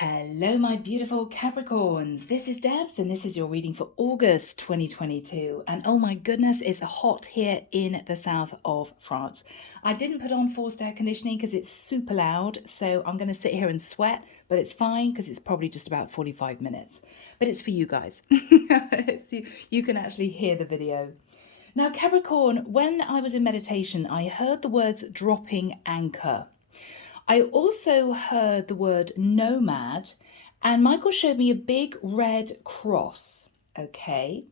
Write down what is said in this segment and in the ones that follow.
Hello, my beautiful Capricorns. This is Debs, and this is your reading for August 2022. And oh my goodness, it's hot here in the south of France. I didn't put on forced air conditioning because it's super loud, so I'm going to sit here and sweat, but it's fine because it's probably just about 45 minutes. But it's for you guys. You can actually hear the video. Now, Capricorn, when I was in meditation, I heard the words dropping anchor. I also heard the word nomad, and Michael showed me a big red cross. Okay.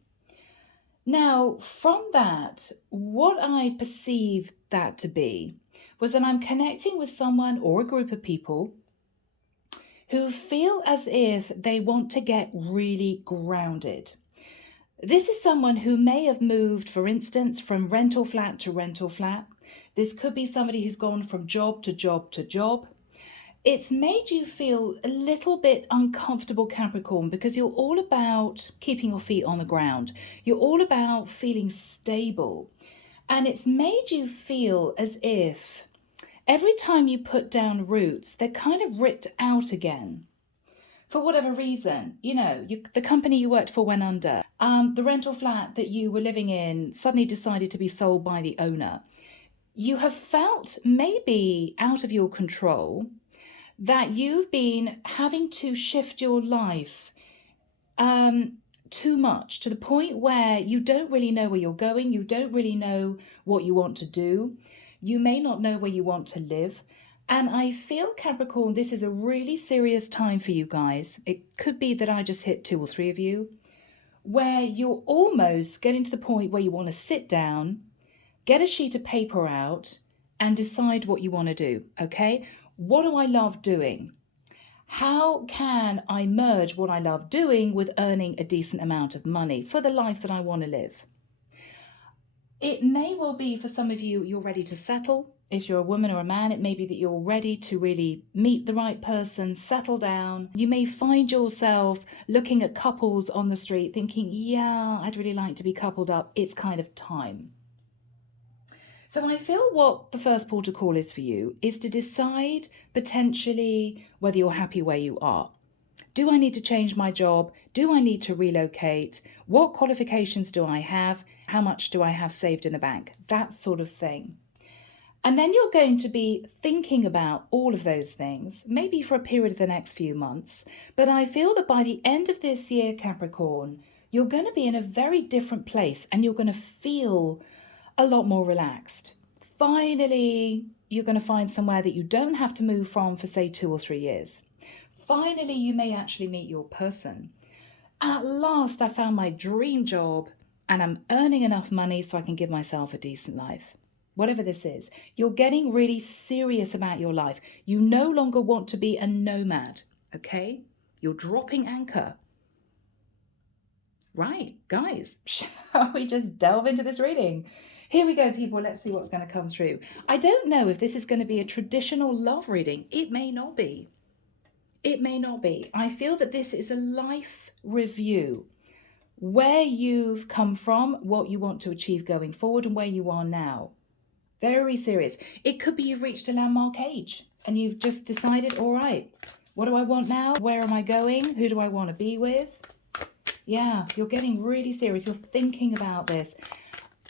Now, from that, what I perceived that to be was that I'm connecting with someone or a group of people who feel as if they want to get really grounded. This is someone who may have moved, for instance, from rental flat to rental flat. This could be somebody who's gone from job to job to job. It's made you feel a little bit uncomfortable, Capricorn, because you're all about keeping your feet on the ground. You're all about feeling stable. And it's made you feel as if every time you put down roots, they're kind of ripped out again. For whatever reason, the company you worked for went under. The rental flat that you were living in suddenly decided to be sold by the owner. You have felt maybe out of your control, that you've been having to shift your life too much, to the point where you don't really know where you're going. You don't really know what you want to do. You may not know where you want to live. And I feel, Capricorn, this is a really serious time for you guys. It could be that I just hit 2 or 3 of you, where you're almost getting to the point where you want to sit down, get a sheet of paper out, and decide what you want to do, okay? What do I love doing? How can I merge what I love doing with earning a decent amount of money for the life that I want to live? It may well be for some of you, you're ready to settle. If you're a woman or a man, it may be that you're ready to really meet the right person, settle down. You may find yourself looking at couples on the street thinking, yeah, I'd really like to be coupled up. It's kind of time. So I feel what the first port of call is for you is to decide potentially whether you're happy where you are. Do I need to change my job? Do I need to relocate? What qualifications do I have? How much do I have saved in the bank? That sort of thing. And then you're going to be thinking about all of those things, maybe for a period of the next few months. But I feel that by the end of this year, Capricorn, you're going to be in a very different place and you're going to feel a lot more relaxed. Finally, you're going to find somewhere that you don't have to move from for, say, 2 or 3 years. Finally, you may actually meet your person. At last, I found my dream job and I'm earning enough money so I can give myself a decent life. Whatever this is, you're getting really serious about your life. You no longer want to be a nomad, okay? You're dropping anchor. Right, guys, shall we just delve into this reading? Here we go, people. Let's see what's going to come through. I don't know if this is going to be a traditional love reading. It may not be. It may not be. I feel that this is a life review. Where you've come from, what you want to achieve going forward, and where you are now. Very serious. It could be you've reached a landmark age and you've just decided, all right, what do I want now? Where am I going? Who do I want to be with? Yeah, you're getting really serious. You're thinking about this.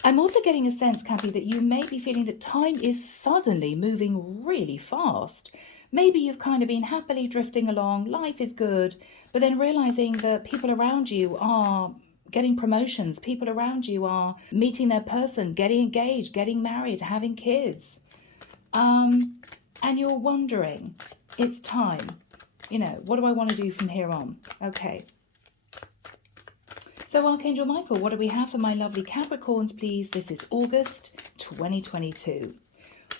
I'm also getting a sense, Cappy, that you may be feeling that time is suddenly moving really fast. Maybe you've kind of been happily drifting along, life is good, but then realizing that people around you are getting promotions, people around you are meeting their person, getting engaged, getting married, having kids. And you're wondering, it's time. What do I want to do from here on? Okay. So Archangel Michael, what do we have for my lovely Capricorns, please? This is August 2022.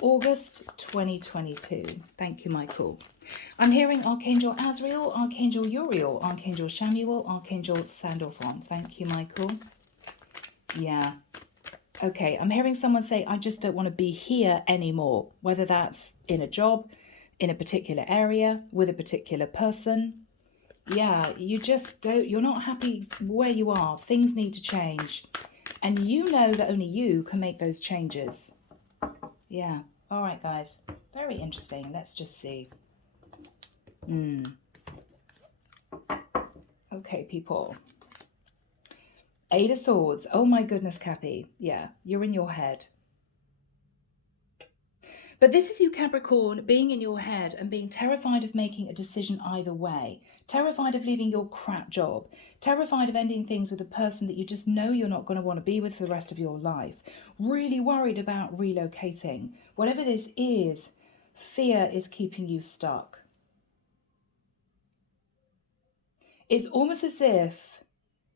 August 2022. Thank you, Michael. I'm hearing Archangel Azrael, Archangel Uriel, Archangel Samuel, Archangel Sandalphon. Thank you, Michael. Yeah. Okay, I'm hearing someone say, I just don't want to be here anymore. Whether that's in a job, in a particular area, with a particular person. Yeah, you're not happy where you are. Things need to change. And you know that only you can make those changes. Yeah. All right, guys. Very interesting. Let's just see. Okay, people. Eight of Swords. Oh my goodness, Cappy. Yeah, you're in your head. But this is you, Capricorn, being in your head and being terrified of making a decision either way. Terrified of leaving your crap job. Terrified of ending things with a person that you just know you're not going to want to be with for the rest of your life. Really worried about relocating. Whatever this is, fear is keeping you stuck. It's almost as if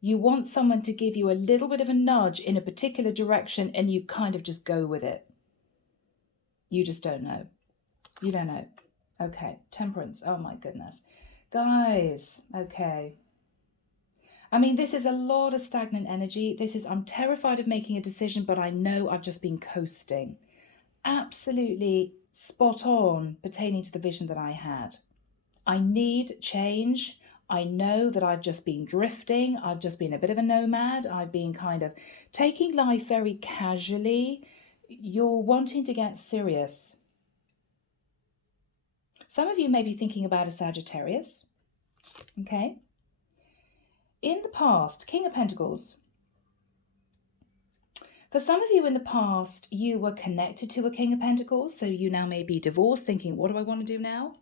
you want someone to give you a little bit of a nudge in a particular direction and you kind of just go with it. You just don't know. You don't know. Okay, Temperance. Oh my goodness. Guys, okay. I mean, this is a lot of stagnant energy. This is, I'm terrified of making a decision, but I know I've just been coasting. Absolutely spot on pertaining to the vision that I had. I need change. I know that I've just been drifting. I've just been a bit of a nomad. I've been kind of taking life very casually. You're wanting to get serious. Some of you may be thinking about a Sagittarius. Okay. In the past, King of Pentacles. For some of you in the past, you were connected to a King of Pentacles, so you now may be divorced, thinking, what do I want to do now?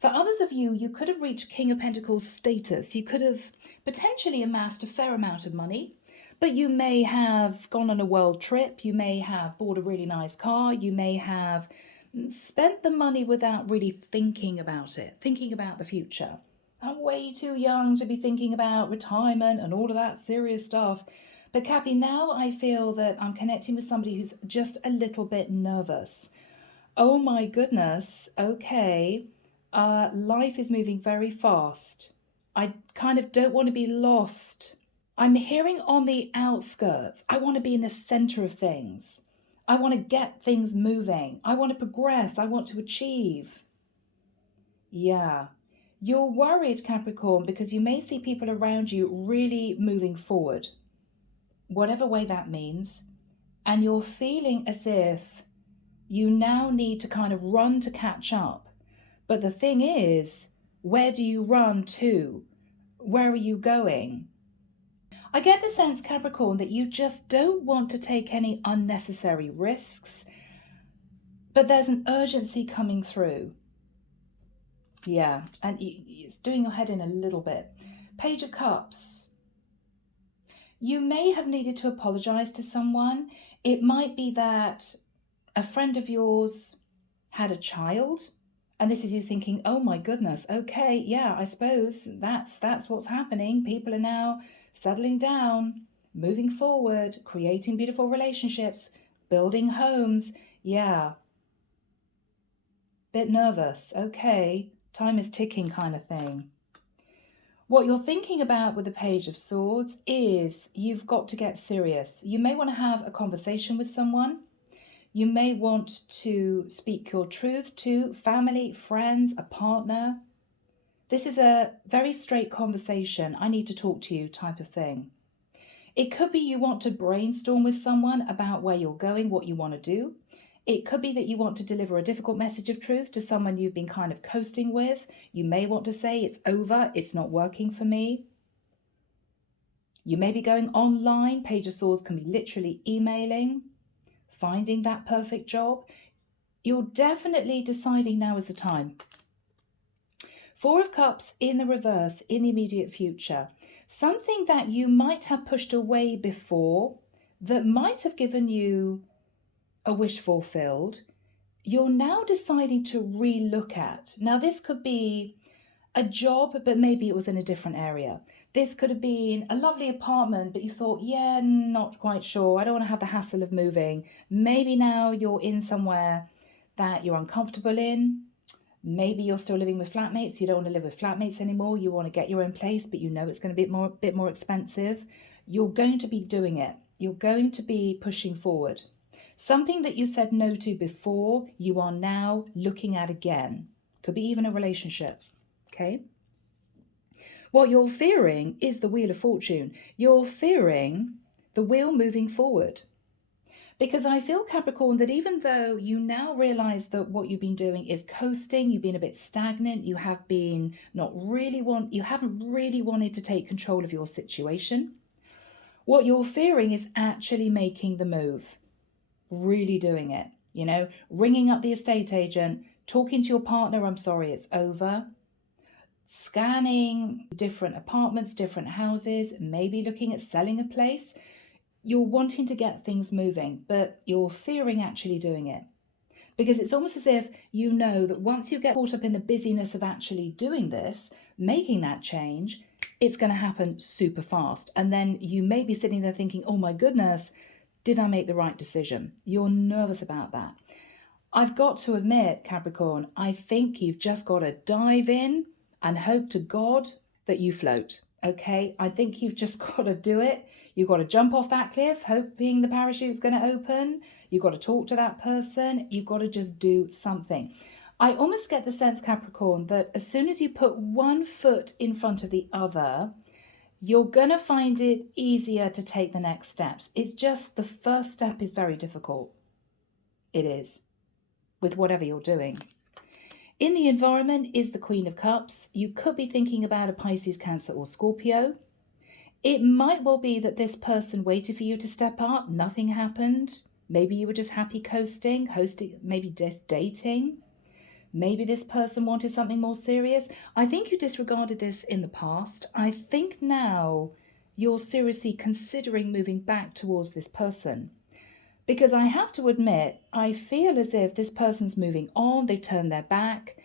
For others of you, you could have reached King of Pentacles status. You could have potentially amassed a fair amount of money, but you may have gone on a world trip. You may have bought a really nice car. You may have spent the money without really thinking about it, thinking about the future. I'm way too young to be thinking about retirement and all of that serious stuff. But Cappy, now I feel that I'm connecting with somebody who's just a little bit nervous. Oh my goodness, okay. Life is moving very fast. I kind of don't want to be lost. I'm hearing on the outskirts. I want to be in the center of things. I want to get things moving. I want to progress. I want to achieve. Yeah. You're worried, Capricorn, because you may see people around you really moving forward, whatever way that means, and you're feeling as if you now need to kind of run to catch up. But the thing is, where do you run to? Where are you going? I get the sense, Capricorn, that you just don't want to take any unnecessary risks, but there's an urgency coming through. Yeah, and it's doing your head in a little bit. Page of Cups. You may have needed to apologize to someone. It might be that a friend of yours had a child, and this is you thinking, oh my goodness, okay, yeah, I suppose that's what's happening. People are now settling down, moving forward, creating beautiful relationships, building homes. Yeah. Bit nervous. Okay. Time is ticking kind of thing. What you're thinking about with the Page of Swords is you've got to get serious. You may want to have a conversation with someone. You may want to speak your truth to family, friends, a partner. This is a very straight conversation. I need to talk to you type of thing. It could be you want to brainstorm with someone about where you're going, what you want to do. It could be that you want to deliver a difficult message of truth to someone you've been kind of coasting with. You may want to say, it's over, it's not working for me. You may be going online. Page of Swords can be literally emailing, finding that perfect job. You're definitely deciding now is the time. Four of Cups in the reverse, in the immediate future. Something that you might have pushed away before that might have given you a wish fulfilled, you're now deciding to re-look at. Now, this could be a job, but maybe it was in a different area. This could have been a lovely apartment, but you thought, yeah, not quite sure. I don't want to have the hassle of moving. Maybe now you're in somewhere that you're uncomfortable in. Maybe you're still living with flatmates. You don't want to live with flatmates anymore. You want to get your own place, but you know it's going to be a bit more expensive. You're going to be doing it. You're going to be pushing forward. Something that you said no to before, you are now looking at again. Could be even a relationship, okay? What you're fearing is the Wheel of Fortune. You're fearing the wheel moving forward. Because I feel, Capricorn, that even though you now realize that what you've been doing is coasting, you've been a bit stagnant, you have been you haven't really wanted to take control of your situation. What you're fearing is actually making the move, really doing it, ringing up the estate agent, talking to your partner, I'm sorry, it's over. Scanning different apartments, different houses, maybe looking at selling a place. You're wanting to get things moving, but you're fearing actually doing it. Because it's almost as if you know that once you get caught up in the busyness of actually doing this, making that change, it's going to happen super fast. And then you may be sitting there thinking, oh my goodness, did I make the right decision? You're nervous about that. I've got to admit, Capricorn, I think you've just got to dive in and hope to God that you float, okay? I think you've just got to do it. You've got to jump off that cliff, hoping the parachute's going to open. You've got to talk to that person. You've got to just do something. I almost get the sense, Capricorn, that as soon as you put one foot in front of the other, you're going to find it easier to take the next steps. It's just the first step is very difficult. It is, with whatever you're doing. In the environment is the Queen of Cups. You could be thinking about a Pisces, Cancer, or Scorpio. It might well be that this person waited for you to step up. Nothing happened. Maybe you were just happy coasting, maybe just dating. Maybe this person wanted something more serious. I think you disregarded this in the past. I think now you're seriously considering moving back towards this person. Because I have to admit, I feel as if this person's moving on, they've turned their back,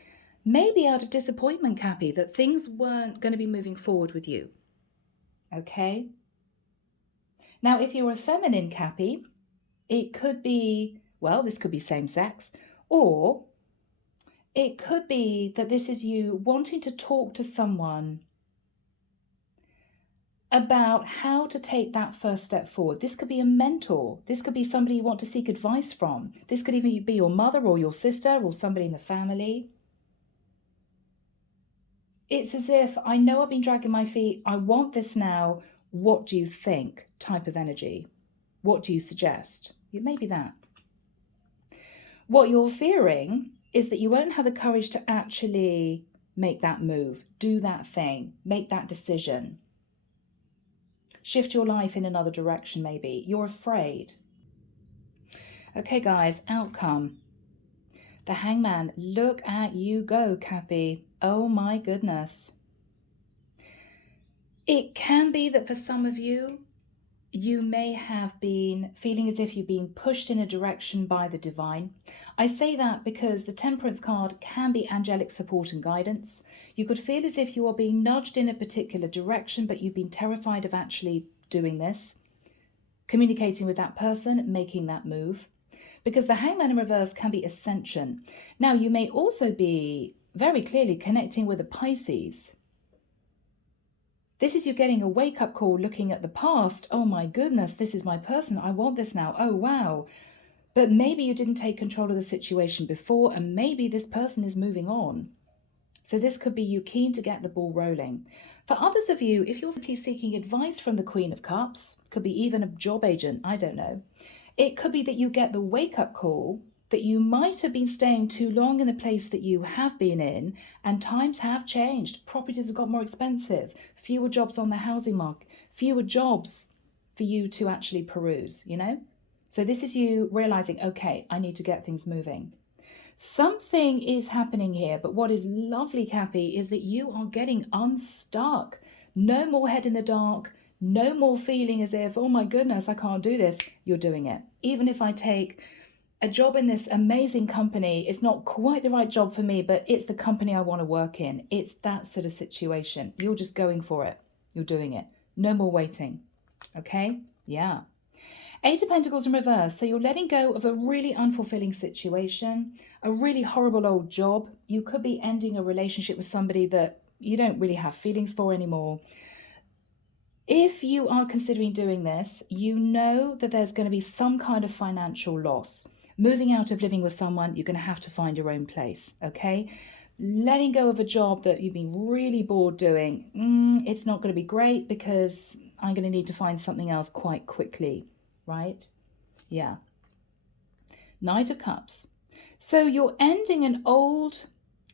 maybe out of disappointment, Cappy, that things weren't going to be moving forward with you. Okay? Now, if you're a feminine, Cappy, it could be, well, this could be same sex, or it could be that this is you wanting to talk to someone about how to take that first step forward. This could be a mentor. This could be somebody you want to seek advice from. This could even be your mother or your sister or somebody in the family. It's as if, I know I've been dragging my feet. I want this now. What do you think? Type of energy. What do you suggest? It may be that. What you're fearing is that you won't have the courage to actually make that move, do that thing, make that decision. Shift your life in another direction, maybe. You're afraid. Okay, guys, outcome. The Hangman. Look at you go, Cappy. Oh my goodness. It can be that for some of you, you may have been feeling as if you've been pushed in a direction by the divine. I say that because the Temperance card can be angelic support and guidance. You could feel as if you are being nudged in a particular direction, but you've been terrified of actually doing this, communicating with that person, making that move. Because the Hangman in reverse can be Ascension. Now, you may also be very clearly connecting with a Pisces. This is you getting a wake-up call, looking at the past. Oh my goodness, this is my person. I want this now. Oh, wow. But maybe you didn't take control of the situation before, and maybe this person is moving on. So this could be you keen to get the ball rolling. For others of you, if you're simply seeking advice from the Queen of Cups, could be even a job agent, I don't know. It could be that you get the wake-up call that you might have been staying too long in the place that you have been in, and times have changed. Properties have got more expensive, fewer jobs on the housing market, fewer jobs for you to actually peruse, So this is you realizing, okay, I need to get things moving. Something is happening here, but what is lovely, Cappy, is that you are getting unstuck. No more head in the dark, no more feeling as if, oh my goodness, I can't do this. You're doing it. Even if I take a job in this amazing company, it's not quite the right job for me, but it's the company I want to work in. It's that sort of situation. You're just going for it. You're doing it. No more waiting. Okay? Yeah. Eight of Pentacles in reverse. So you're letting go of a really unfulfilling situation, a really horrible old job. You could be ending a relationship with somebody that you don't really have feelings for anymore. If you are considering doing this, you know that there's going to be some kind of financial loss. Moving out of living with someone, you're going to have to find your own place, okay? Letting go of a job that you've been really bored doing, it's not going to be great because I'm going to need to find something else quite quickly, right? Yeah. Knight of Cups. So you're ending an old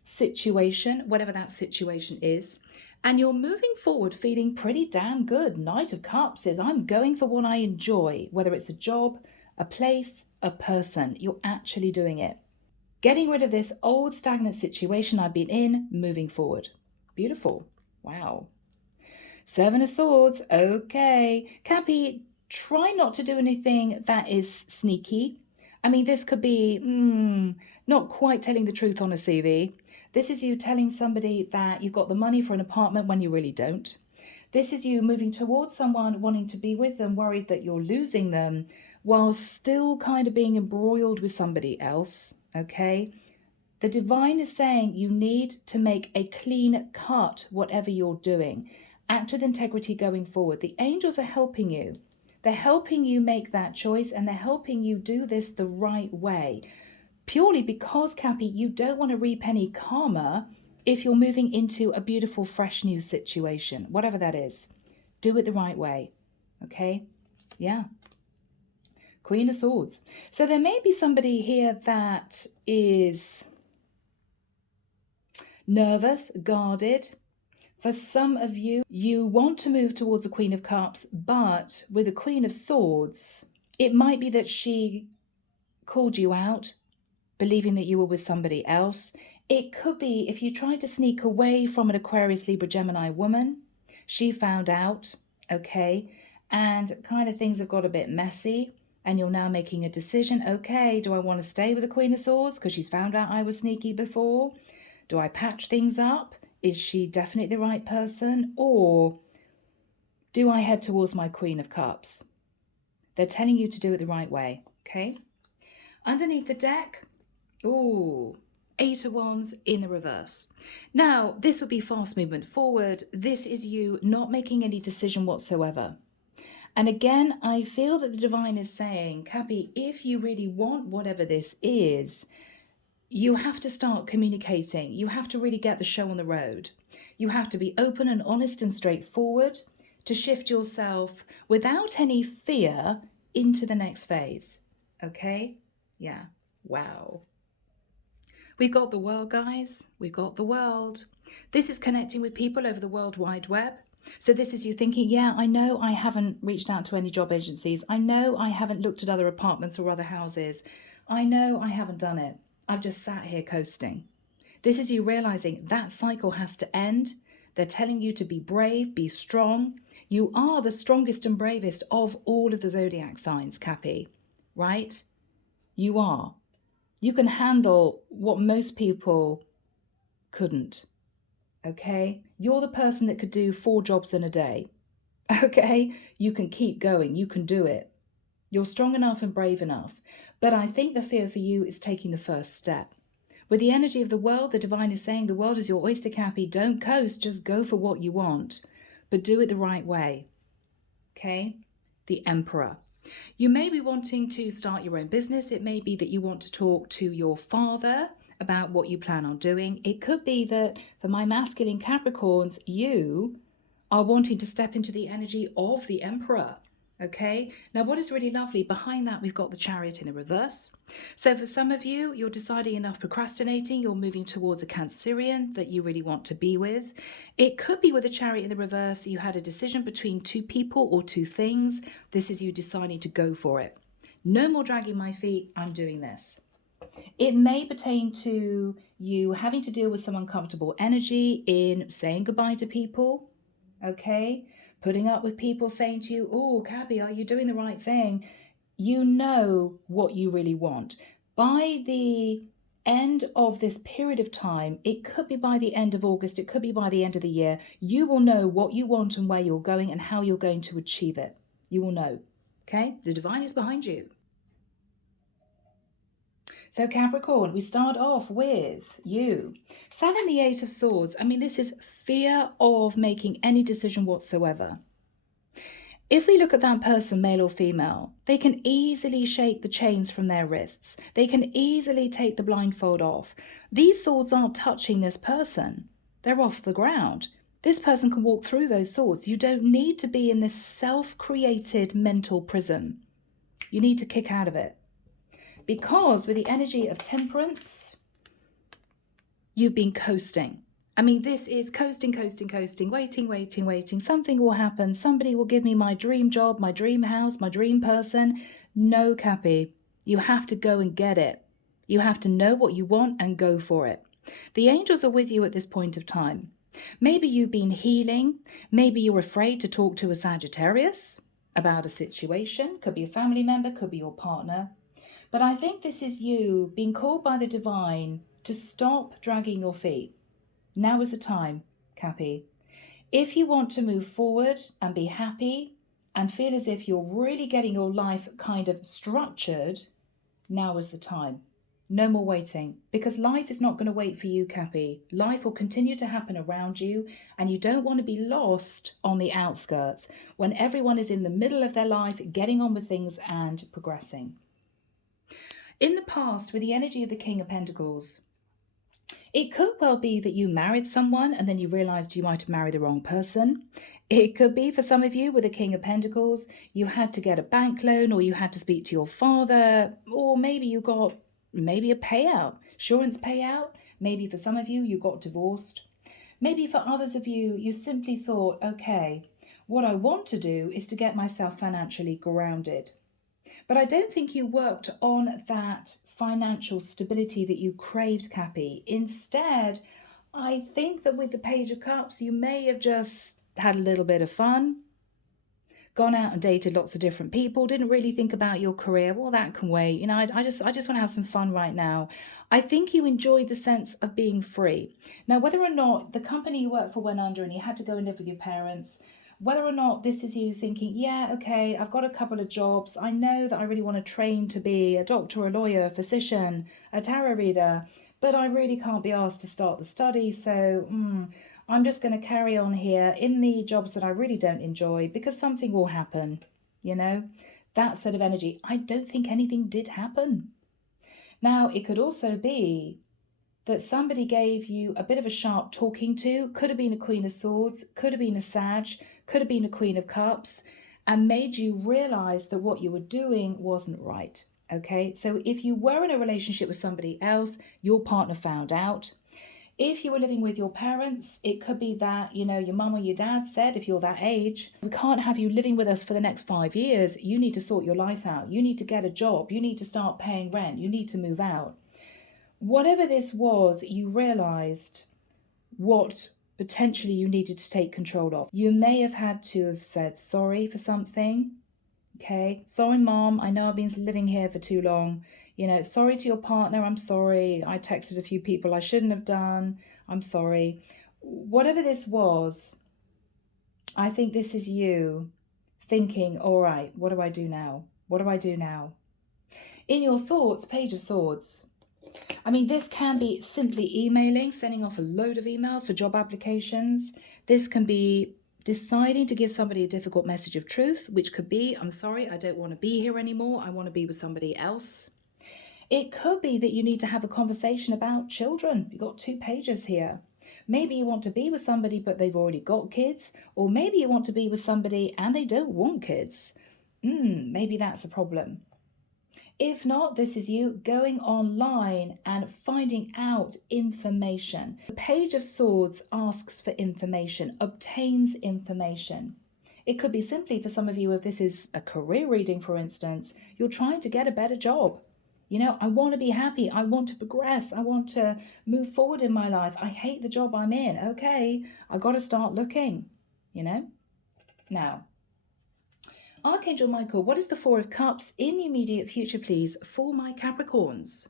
situation, whatever that situation is, and you're moving forward feeling pretty damn good. Knight of Cups says, I'm going for what I enjoy, whether it's a job, a place, a person. You're actually doing it. Getting rid of this old stagnant situation I've been in, moving forward. Beautiful. Wow. Seven of Swords. Okay. Cappy, try not to do anything that is sneaky. I mean, this could be not quite telling the truth on a CV. This is you telling somebody that you've got the money for an apartment when you really don't. This is you moving towards someone, wanting to be with them, worried that you're losing them, while still kind of being embroiled with somebody else, okay? The divine is saying you need to make a clean cut, whatever you're doing. Act with integrity going forward. The angels are helping you. They're helping you make that choice, and they're helping you do this the right way. Purely because, Cappy, you don't want to reap any karma if you're moving into a beautiful, fresh new situation, whatever that is. Do it the right way, okay? Yeah. Queen of Swords. So there may be somebody here that is nervous, guarded. For some of you, you want to move towards a Queen of Cups, but with a Queen of Swords, it might be that she called you out, believing that you were with somebody else. It could be if you tried to sneak away from an Aquarius, Libra, Gemini woman, she found out, okay, and kind of things have got a bit messy, and you're now making a decision. Okay, do I want to stay with the Queen of Swords because she's found out I was sneaky before? Do I patch things up? Is she definitely the right person? Or do I head towards my Queen of Cups? They're telling you to do it the right way, okay? Underneath the deck, ooh, Eight of Wands in the reverse. Now, this would be fast movement forward. This is you not making any decision whatsoever. And again, I feel that the divine is saying, Cappy, if you really want whatever this is, you have to start communicating. You have to really get the show on the road. You have to be open and honest and straightforward to shift yourself without any fear into the next phase. Okay? Yeah. Wow. We got the world, guys. We got the world. This is connecting with people over the World Wide Web. So this is you thinking, yeah, I know I haven't reached out to any job agencies. I know I haven't looked at other apartments or other houses. I know I haven't done it. I've just sat here coasting. This is you realizing that cycle has to end. They're telling you to be brave, be strong. You are the strongest and bravest of all of the zodiac signs, Cappy, right? You are. You can handle what most people couldn't, okay? You're the person that could do 4 jobs in a day, okay? You can keep going. You can do it. You're strong enough and brave enough. But I think the fear for you is taking the first step. With the energy of the world, the divine is saying the world is your oyster, Cappy. Don't coast, just go for what you want, but do it the right way, okay? The Emperor. You may be wanting to start your own business. It may be that you want to talk to your father about what you plan on doing. It could be that for my masculine Capricorns, you are wanting to step into the energy of the Emperor. Okay, now what is really lovely, behind that we've got the Chariot in the reverse. So for some of you, you're deciding enough procrastinating, you're moving towards a Cancerian that you really want to be with. It could be with a Chariot in the reverse, you had a decision between 2 people or 2 things. This is you deciding to go for it. No more dragging my feet, I'm doing this. It may pertain to you having to deal with some uncomfortable energy in saying goodbye to people, okay? Putting up with people saying to you, oh, Cappy, are you doing the right thing? You know what you really want. By the end of this period of time, it could be by the end of August, it could be by the end of the year, you will know what you want and where you're going and how you're going to achieve it. You will know, okay? The divine is behind you. So Capricorn, we start off with you. Sun in the 8 of Swords. I mean, this is fear of making any decision whatsoever. If we look at that person, male or female, they can easily shake the chains from their wrists. They can easily take the blindfold off. These swords aren't touching this person. They're off the ground. This person can walk through those swords. You don't need to be in this self-created mental prison. You need to kick out of it. Because with the energy of Temperance, you've been coasting. I mean, this is coasting, waiting. Something will happen. Somebody will give me my dream job, my dream house, my dream person. No, Cappy, you have to go and get it. You have to know what you want and go for it. The angels are with you at this point of time. Maybe you've been healing. Maybe you're afraid to talk to a Sagittarius about a situation. Could be a family member, could be your partner. But I think this is you being called by the divine to stop dragging your feet. Now is the time, Cappy. If you want to move forward and be happy and feel as if you're really getting your life kind of structured, now is the time. No more waiting, because life is not going to wait for you, Cappy. Life will continue to happen around you, and you don't want to be lost on the outskirts when everyone is in the middle of their life, getting on with things and progressing. In the past, with the energy of the King of Pentacles, it could well be that you married someone and then you realized you might have married the wrong person. It could be for some of you with the King of Pentacles, you had to get a bank loan, or you had to speak to your father, or maybe you got a payout, insurance payout. Maybe for some of you, you got divorced. Maybe for others of you, you simply thought, okay, what I want to do is to get myself financially grounded. But I don't think you worked on that financial stability that you craved, Cappy. Instead, I think that with the Page of Cups, you may have just had a little bit of fun, gone out and dated lots of different people, didn't really think about your career. Well, that can wait. You know, I just want to have some fun right now. I think you enjoyed the sense of being free. Now, whether or not the company you worked for went under and you had to go and live with your parents, whether or not this is you thinking, yeah, okay, I've got a couple of jobs. I know that I really want to train to be a doctor, a lawyer, a physician, a tarot reader, but I really can't be asked to start the study. So I'm just going to carry on here in the jobs that I really don't enjoy because something will happen, you know, that sort of energy. I don't think anything did happen. Now, it could also be that somebody gave you a bit of a sharp talking to, could have been a Queen of Swords, could have been a Sag, could have been a Queen of Cups, and made you realize that what you were doing wasn't right. Okay, so if you were in a relationship with somebody else, your partner found out. If you were living with your parents, it could be that, you know, your mum or your dad said, if you're that age, we can't have you living with us for the next 5 years. You need to sort your life out. You need to get a job. You need to start paying rent. You need to move out. Whatever this was, you realized what potentially you needed to take control of. You may have had to have said sorry for something. Okay, sorry, Mom. I know I've been living here for too long. You know, sorry to your partner, I'm sorry. I texted a few people I shouldn't have done. I'm sorry. Whatever this was, I think this is you thinking, all right, what do I do now? What do I do now? In your thoughts, Page of Swords. I mean, this can be simply emailing, sending off a load of emails for job applications. This can be deciding to give somebody a difficult message of truth, which could be, I'm sorry, I don't want to be here anymore. I want to be with somebody else. It could be that you need to have a conversation about children. You've got 2 pages here. Maybe you want to be with somebody, but they've already got kids. Or maybe you want to be with somebody and they don't want kids. Maybe that's a problem. If not, this is you going online and finding out information. The Page of Swords asks for information, obtains information. It could be simply for some of you, if this is a career reading, for instance, you're trying to get a better job. You know, I want to be happy. I want to progress. I want to move forward in my life. I hate the job I'm in. Okay, I've got to start looking, you know. Now, Archangel Michael, what is the 4 of Cups in the immediate future, please, for my Capricorns?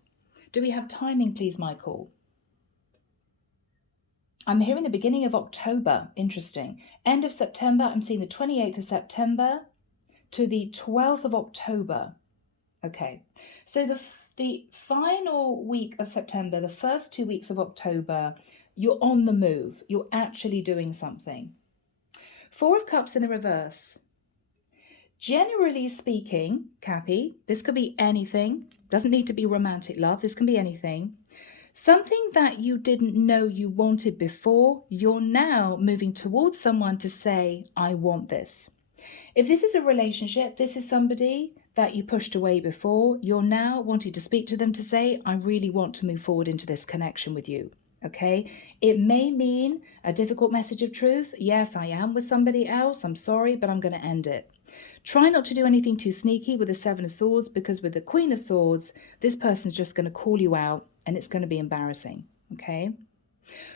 Do we have timing, please, Michael? I'm hearing the beginning of October. Interesting. End of September. I'm seeing the 28th of September to the 12th of October. Okay, so the final week of September, the first 2 weeks of October, you're on the move. You're actually doing something. 4 of Cups in the reverse. Generally speaking, Cappy, this could be anything. Doesn't need to be romantic love. This can be anything. Something that you didn't know you wanted before, you're now moving towards someone to say, I want this. If this is a relationship, this is somebody that you pushed away before, you're now wanting to speak to them to say, I really want to move forward into this connection with you. Okay, it may mean a difficult message of truth. Yes, I am with somebody else. I'm sorry, but I'm going to end it. Try not to do anything too sneaky with the Seven of Swords, because with the Queen of Swords, this person's just going to call you out and it's going to be embarrassing. Okay.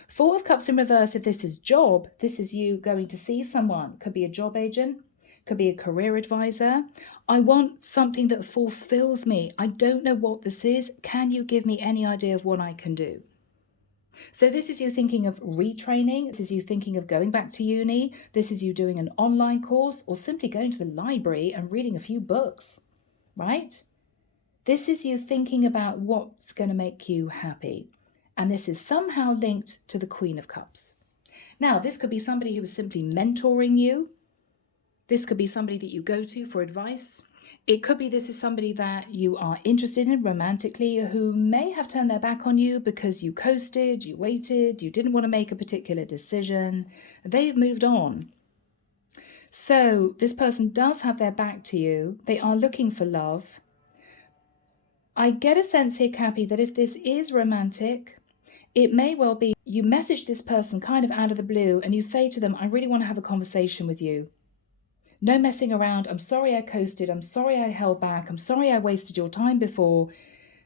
Four of Cups in reverse, if this is job, this is you going to see someone. Could be a job agent, could be a career advisor. I want something that fulfills me. I don't know what this is. Can you give me any idea of what I can do? So this is you thinking of retraining. This is you thinking of going back to uni. This is you doing an online course or simply going to the library and reading a few books, right? This is you thinking about what's going to make you happy. And this is somehow linked to the Queen of Cups. Now, this could be somebody who is simply mentoring you. This could be somebody that you go to for advice. It could be this is somebody that you are interested in romantically who may have turned their back on you because you coasted, you waited, you didn't want to make a particular decision. They've moved on. So this person does have their back to you. They are looking for love. I get a sense here, Cappy, that if this is romantic, it may well be you message this person kind of out of the blue and you say to them, I really want to have a conversation with you. No messing around. I'm sorry I coasted. I'm sorry I held back. I'm sorry I wasted your time before,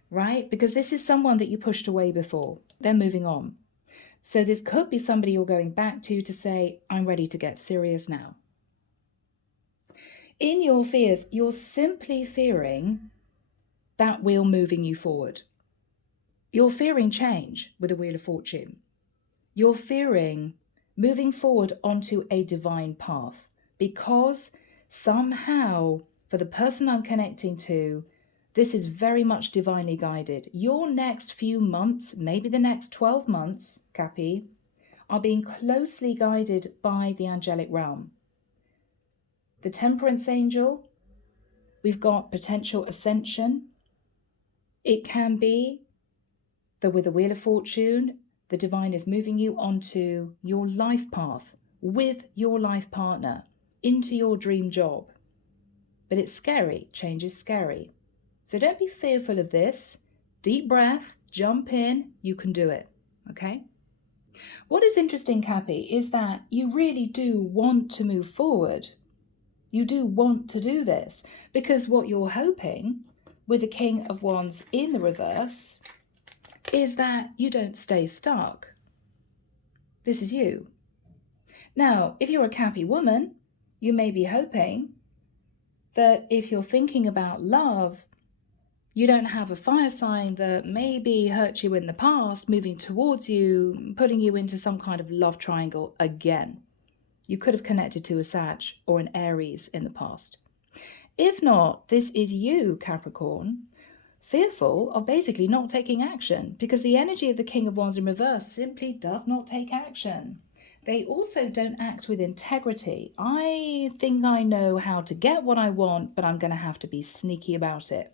right? Because this is someone that you pushed away before. They're moving on. So this could be somebody you're going back to say, I'm ready to get serious now. In your fears, you're simply fearing that wheel moving you forward. You're fearing change with the Wheel of Fortune. You're fearing moving forward onto a divine path, because somehow for the person I'm connecting to, this is very much divinely guided. Your next few months, maybe the next 12 months, Cappy, are being closely guided by the angelic realm. The Temperance Angel, we've got potential ascension. It can be that with the Wheel of Fortune, the divine is moving you onto your life path with your life partner, into your dream job. But it's scary. Change is scary. So don't be fearful of this. Deep breath, jump in, you can do it. Okay? What is interesting, Cappy, is that you really do want to move forward. You do want to do this, because what you're hoping with the King of Wands in the reverse is that you don't stay stuck. This is you. Now, if you're a Cappy woman, you may be hoping that if you're thinking about love, you don't have a fire sign that maybe hurt you in the past, moving towards you, putting you into some kind of love triangle again. You could have connected to a Sag or an Aries in the past. If not, this is you, Capricorn, fearful of basically not taking action, because the energy of the King of Wands in reverse simply does not take action. They also don't act with integrity. I think I know how to get what I want, but I'm going to have to be sneaky about it.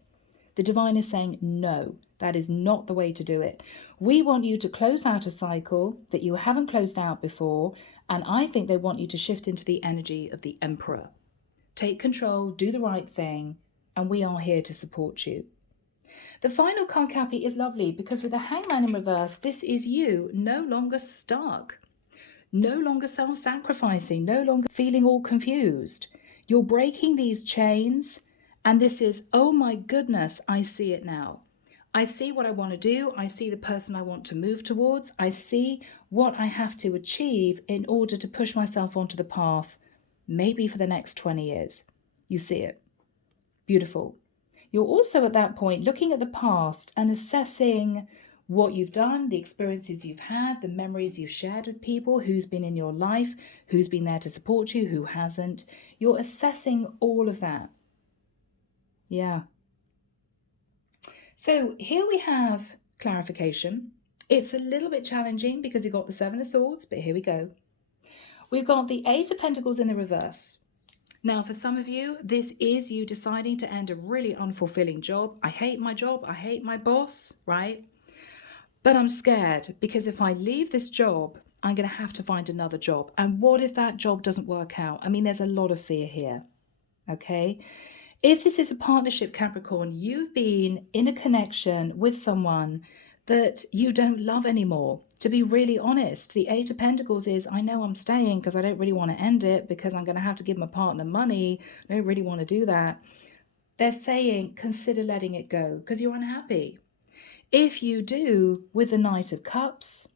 The divine is saying, no, that is not the way to do it. We want you to close out a cycle that you haven't closed out before, and I think they want you to shift into the energy of the Emperor. Take control, do the right thing, and we are here to support you. The final card, Cappy, is lovely because with the Hangman in reverse, this is you no longer stuck. No longer self-sacrificing, no longer feeling all confused. You're breaking these chains, and this is, oh my goodness, I see it now. I see what I want to do. I see the person I want to move towards. I see what I have to achieve in order to push myself onto the path, maybe for the next 20 years. You see it. Beautiful. You're also at that point looking at the past and assessing what you've done, the experiences you've had, the memories you've shared with people, who's been in your life, who's been there to support you, who hasn't. You're assessing all of that. Yeah. So here we have clarification. It's a little bit challenging because you've got the Seven of Swords, but here we go. We've got the Eight of Pentacles in the reverse. Now, for some of you, this is you deciding to end a really unfulfilling job. I hate my job. I hate my boss, right? But I'm scared because if I leave this job, I'm going to have to find another job. And what if that job doesn't work out? I mean, there's a lot of fear here, okay? If this is a partnership, Capricorn, you've been in a connection with someone that you don't love anymore. To be really honest, the Eight of Pentacles is, I know I'm staying because I don't really want to end it because I'm going to have to give my partner money. I don't really want to do that. They're saying, consider letting it go because you're unhappy. If you do, with the Knight of Cups,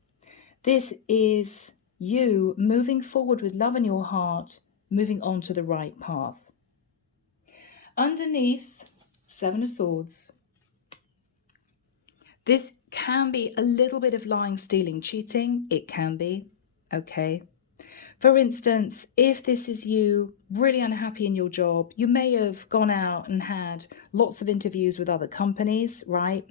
this is you moving forward with love in your heart, moving on to the right path. Underneath, Seven of Swords. This can be a little bit of lying, stealing, cheating. It can be, okay. For instance, if this is you really unhappy in your job, you may have gone out and had lots of interviews with other companies, right?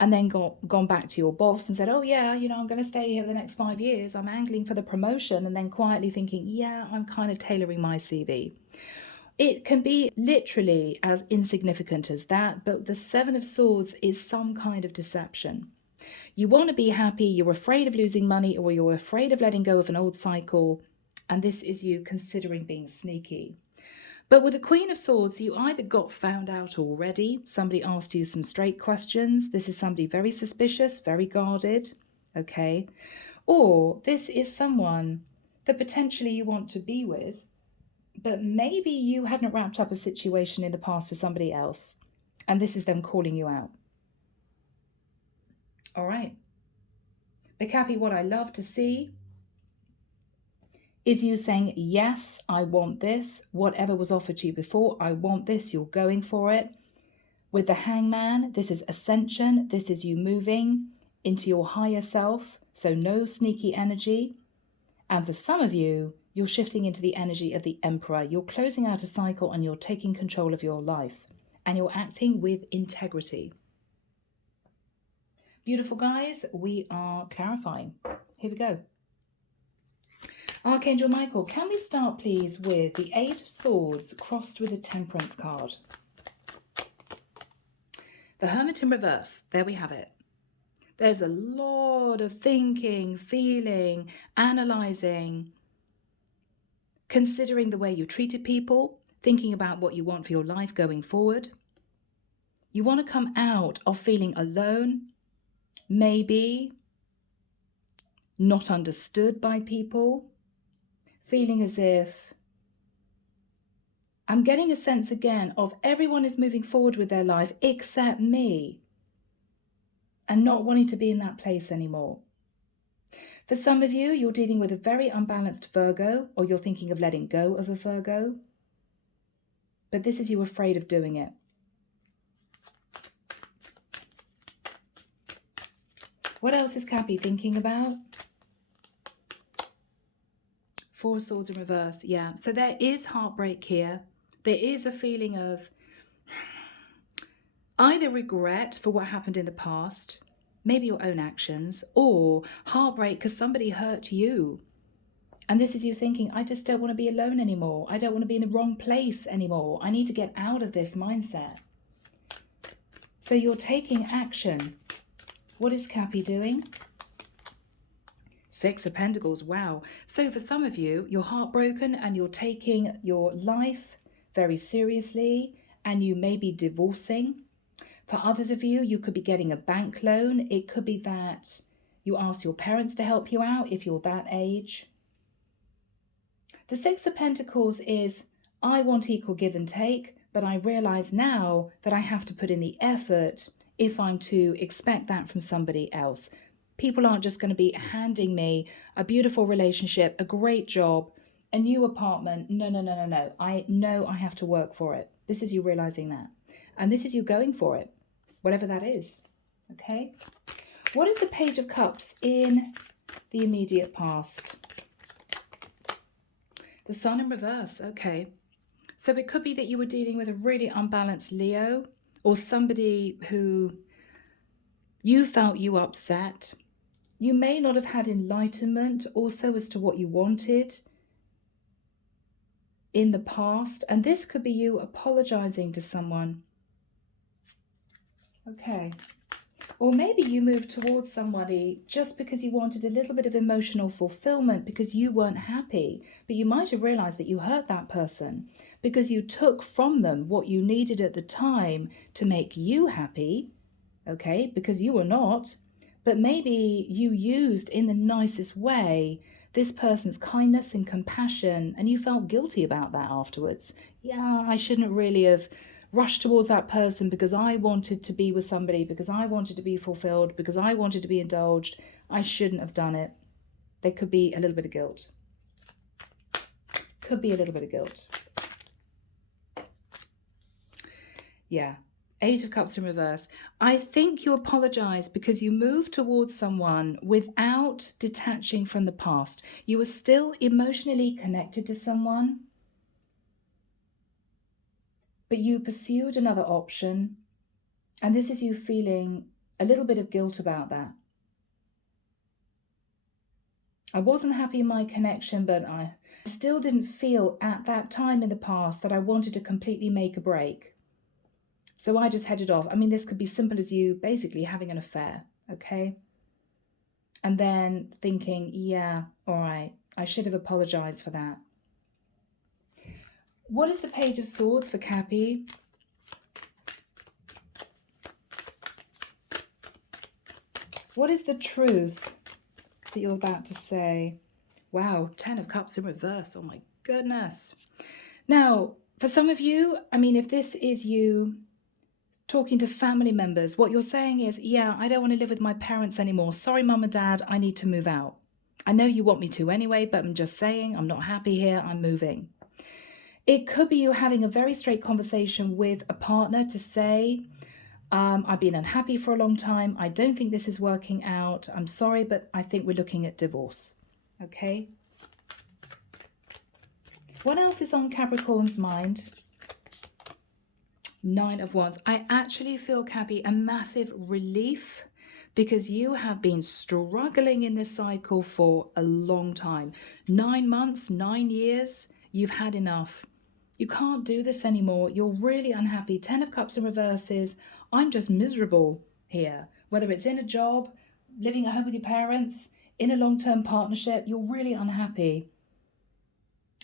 And then gone back to your boss and said, oh yeah, you know, I'm going to stay here for the next 5 years. I'm angling for the promotion. And then quietly thinking, yeah, I'm kind of tailoring my CV. It can be literally as insignificant as that, but the Seven of Swords is some kind of deception. You want to be happy, you're afraid of losing money, or you're afraid of letting go of an old cycle, and this is you considering being sneaky. But with the Queen of Swords, you either got found out already, somebody asked you some straight questions, this is somebody very suspicious, very guarded, okay? Or this is someone that potentially you want to be with, but maybe you hadn't wrapped up a situation in the past for somebody else, and this is them calling you out. All right. But Cappy, what I love to see is you saying, yes, I want this. Whatever was offered to you before, I want this. You're going for it. With the Hangman, this is Ascension. This is you moving into your higher self. So no sneaky energy. And for some of you, you're shifting into the energy of the Emperor. You're closing out a cycle and you're taking control of your life. And you're acting with integrity. Beautiful guys, we are clarifying. Here we go. Archangel Michael, can we start please with the Eight of Swords crossed with a Temperance card? The Hermit in reverse, there we have it. There's a lot of thinking, feeling, analysing, considering the way you treated people, thinking about what you want for your life going forward. You want to come out of feeling alone, maybe not understood by people, feeling as if I'm getting a sense again of everyone is moving forward with their life except me, and not wanting to be in that place anymore. For some of you, you're dealing with a very unbalanced Virgo, or you're thinking of letting go of a Virgo, but this is you afraid of doing it. What else is Cappy thinking about? Four of Swords in reverse, yeah. So there is heartbreak here. There is a feeling of either regret for what happened in the past, maybe your own actions, or heartbreak because somebody hurt you. And this is you thinking, I just don't want to be alone anymore. I don't want to be in the wrong place anymore. I need to get out of this mindset. So you're taking action. What is Cappy doing? Six of Pentacles, wow. So for some of you, you're heartbroken and you're taking your life very seriously, and you may be divorcing. For others of you, you could be getting a bank loan. It could be that you ask your parents to help you out if you're that age. The Six of Pentacles is, I want equal give and take, but I realize now that I have to put in the effort if I'm to expect that from somebody else. People aren't just going to be handing me a beautiful relationship, a great job, a new apartment. No. I know I have to work for it. This is you realizing that. And this is you going for it, whatever that is. Okay. What is the Page of Cups in the immediate past? The Sun in reverse. Okay. So it could be that you were dealing with a really unbalanced Leo, or somebody who you felt you upset. You may not have had enlightenment also as to what you wanted in the past. And this could be you apologizing to someone. Okay. Or maybe you moved towards somebody just because you wanted a little bit of emotional fulfillment because you weren't happy. But you might have realized that you hurt that person because you took from them what you needed at the time to make you happy, okay, because you were not. But maybe you used in the nicest way this person's kindness and compassion, and you felt guilty about that afterwards. Yeah, I shouldn't really have rushed towards that person because I wanted to be with somebody, because I wanted to be fulfilled, because I wanted to be indulged. I shouldn't have done it. There could be a little bit of guilt. Could be a little bit of guilt. Yeah. 8 of Cups in reverse. I think you apologize because you moved towards someone without detaching from the past. You were still emotionally connected to someone, but you pursued another option. And this is you feeling a little bit of guilt about that. I wasn't happy in my connection, but I still didn't feel at that time in the past that I wanted to completely make a break. So I just headed off. I mean, this could be simple as you basically having an affair, okay? And then thinking, yeah, all right, I should have apologized for that. What is the Page of Swords for Cappy? What is the truth that you're about to say? Wow, 10 of Cups in reverse. Oh my goodness. Now, for some of you, I mean, if this is you talking to family members, what you're saying is, yeah, I don't want to live with my parents anymore. Sorry, mum and dad, I need to move out. I know you want me to anyway, but I'm just saying I'm not happy here. I'm moving. It could be you having a very straight conversation with a partner to say, I've been unhappy for a long time. I don't think this is working out. I'm sorry, but I think we're looking at divorce. Okay. What else is on Capricorn's mind? 9 of Wands. I actually feel, Cappy, a massive relief because you have been struggling in this cycle for a long time. 9 months, 9 years, you've had enough. You can't do this anymore. You're really unhappy. 10 of Cups in reverse is, I'm just miserable here. Whether it's in a job, living at home with your parents, in a long-term partnership, you're really unhappy.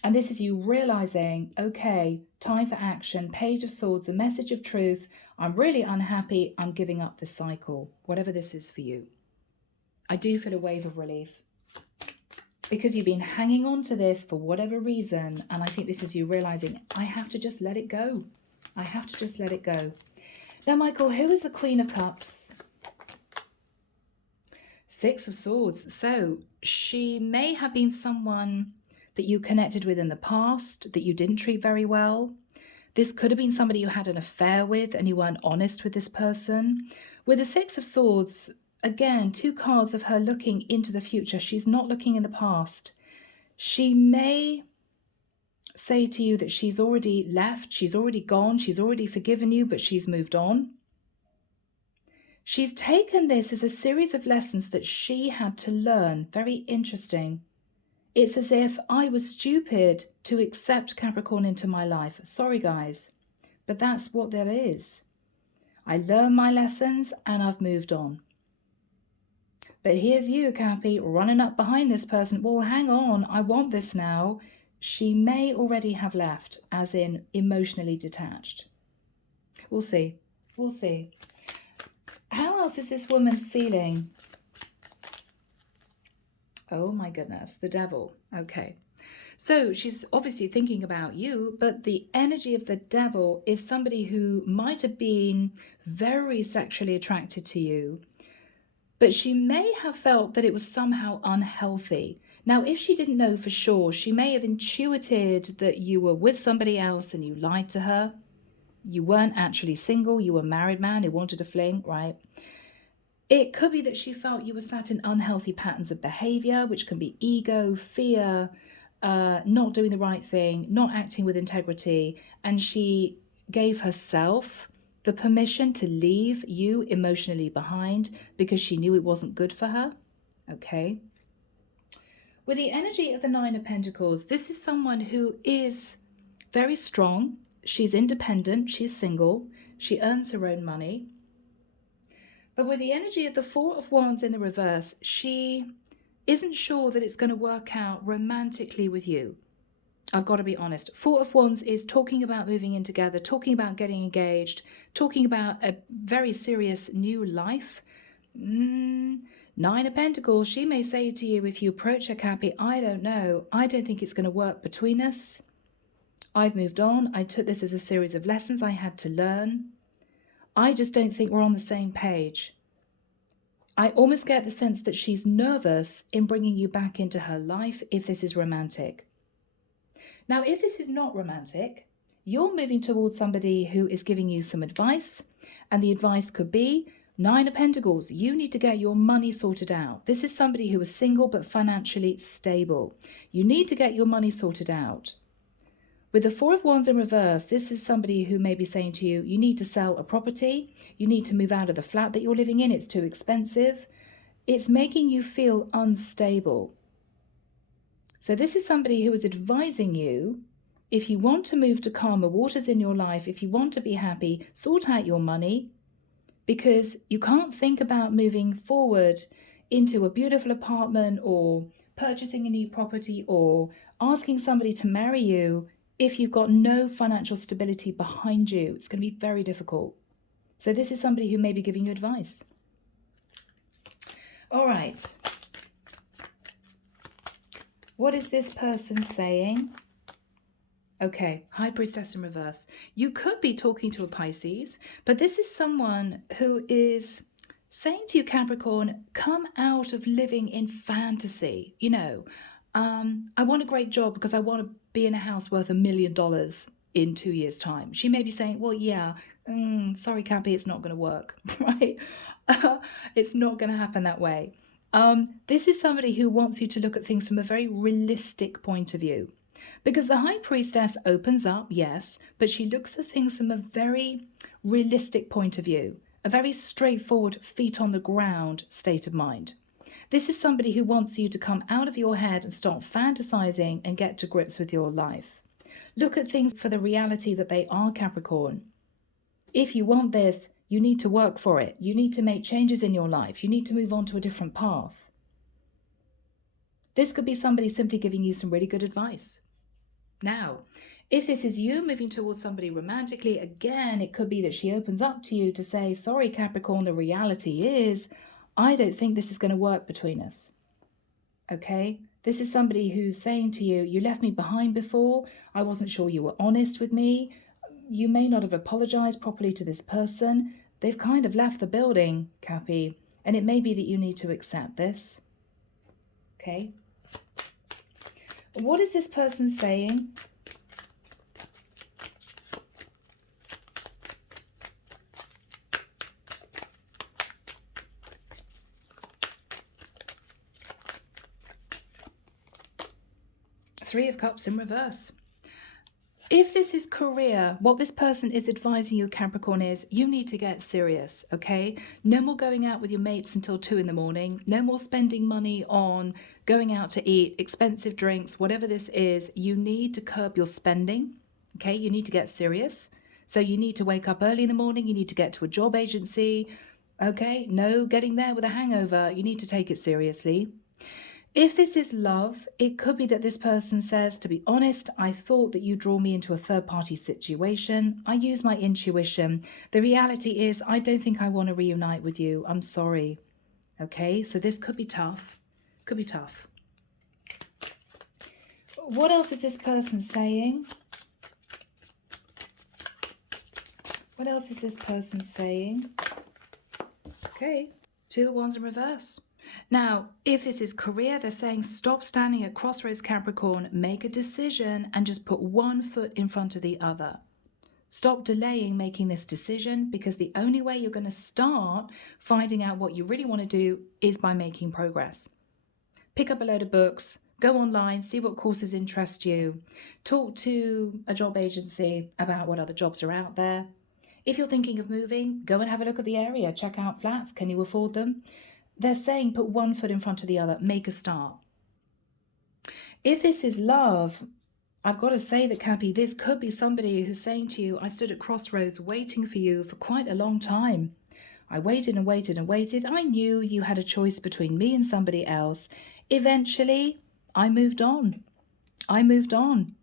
And this is you realizing, okay, time for action. Page of Swords, a message of truth. I'm really unhappy. I'm giving up this cycle, whatever this is for you. I do feel a wave of relief because you've been hanging on to this for whatever reason. And I think this is you realizing, I have to just let it go. I have to just let it go. Now, Michael, who is the Queen of Cups? 6 of Swords. So she may have been someone that you connected with in the past that you didn't treat very well. This could have been somebody you had an affair with and you weren't honest with this person. With the 6 of Swords, again, 2 cards of her looking into the future. She's not looking in the past. She may say to you that she's already left, she's already gone, she's already forgiven you, but she's moved on. She's taken this as a series of lessons that she had to learn. Very interesting. It's as if I was stupid to accept Capricorn into my life. Sorry, guys, but that's what that is. I learned my lessons and I've moved on. But here's you, Cappy, running up behind this person. Well, hang on, I want this now. She may already have left, as in emotionally detached. We'll see. We'll see. How else is this woman feeling? Oh my goodness, the devil. Okay. So she's obviously thinking about you, but the energy of the devil is somebody who might have been very sexually attracted to you, but she may have felt that it was somehow unhealthy. Now, if she didn't know for sure, she may have intuited that you were with somebody else and you lied to her. You weren't actually single, you were a married man who wanted a fling, right? It could be that she felt you were sat in unhealthy patterns of behavior, which can be ego, fear, not doing the right thing, not acting with integrity. And she gave herself the permission to leave you emotionally behind because she knew it wasn't good for her. Okay. With the energy of the 9 of Pentacles, this is someone who is very strong. She's independent. She's single. She earns her own money. But with the energy of the Four of Wands in the reverse, she isn't sure that it's going to work out romantically with you. I've got to be honest. Four of Wands is talking about moving in together, talking about getting engaged, talking about a very serious new life. Nine of Pentacles, she may say to you, if you approach her, Cappy, I don't know. I don't think it's going to work between us. I've moved on. I took this as a series of lessons I had to learn. I just don't think we're on the same page. I almost get the sense that she's nervous in bringing you back into her life if this is romantic. Now, if this is not romantic, you're moving towards somebody who is giving you some advice, and the advice could be, Nine of Pentacles, you need to get your money sorted out. This is somebody who is single but financially stable. You need to get your money sorted out. With the Four of Wands in reverse, this is somebody who may be saying to you, you need to sell a property, you need to move out of the flat that you're living in, it's too expensive. It's making you feel unstable. So this is somebody who is advising you, if you want to move to calmer waters in your life, if you want to be happy, sort out your money, because you can't think about moving forward into a beautiful apartment or purchasing a new property or asking somebody to marry you if you've got no financial stability behind you. It's going to be very difficult. So this is somebody who may be giving you advice. All right. What is this person saying? Okay, High Priestess in reverse. You could be talking to a Pisces, but this is someone who is saying to you, Capricorn, come out of living in fantasy. You know, I want a great job because I want to be in a house worth $1 million in 2 years' time. She may be saying, well, yeah, sorry, Cappy, it's not going to work, right? It's not going to happen that way. This is somebody who wants you to look at things from a very realistic point of view. Because the High Priestess opens up, yes, but she looks at things from a very realistic point of view, a very straightforward, feet on the ground state of mind. This is somebody who wants you to come out of your head and start fantasizing and get to grips with your life. Look at things for the reality that they are, Capricorn. If you want this, you need to work for it. You need to make changes in your life. You need to move on to a different path. This could be somebody simply giving you some really good advice. Now, if this is you moving towards somebody romantically, again, it could be that she opens up to you to say, sorry, Capricorn, the reality is, I don't think this is going to work between us. Okay? This is somebody who's saying to you, you left me behind before. I wasn't sure you were honest with me. You may not have apologized properly to this person. They've kind of left the building, Cappy, and it may be that you need to accept this. Okay? What is this person saying? Three of Cups in reverse. If this is career, what this person is advising you, Capricorn, is you need to get serious, okay? No more going out with your mates until 2 in the morning. No more spending money on going out to eat, expensive drinks, whatever this is. You need to curb your spending, okay? You need to get serious. So you need to wake up early in the morning. You need to get to a job agency, okay? No getting there with a hangover. You need to take it seriously. If this is love, it could be that this person says, to be honest, I thought that you draw me into a third-party situation. I use my intuition. The reality is, I don't think I want to reunite with you. I'm sorry. Okay, so this could be tough. Could be tough. What else is this person saying? What else is this person saying? Okay, 2 of Wands in reverse. Now, if this is career, they're saying stop standing at crossroads, Capricorn, make a decision and just put one foot in front of the other. Stop delaying making this decision, because the only way you're going to start finding out what you really want to do is by making progress. Pick up a load of books, go online, see what courses interest you, talk to a job agency about what other jobs are out there. If you're thinking of moving, go and have a look at the area, check out flats, can you afford them? They're saying put one foot in front of the other, make a start. If this is love, I've got to say that, Cappy, this could be somebody who's saying to you, I stood at crossroads waiting for you for quite a long time. I waited and waited and waited. I knew you had a choice between me and somebody else. Eventually, I moved on. I moved on.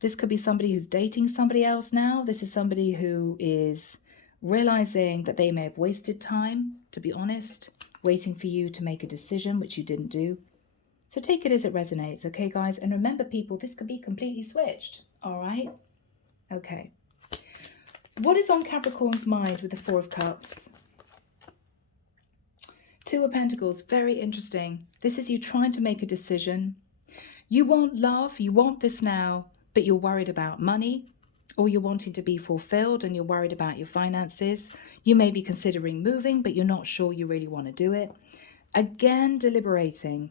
This could be somebody who's dating somebody else now. This is somebody who is realizing that they may have wasted time, to be honest, waiting for you to make a decision, which you didn't do. So take it as it resonates, okay, guys? And remember, people, this could be completely switched, all right? Okay. What is on Capricorn's mind with the Four of Cups? Two of Pentacles, very interesting. This is you trying to make a decision. You want love, you want this now, but you're worried about money, or you're wanting to be fulfilled and you're worried about your finances. You may be considering moving, but you're not sure you really want to do it. Again, deliberating.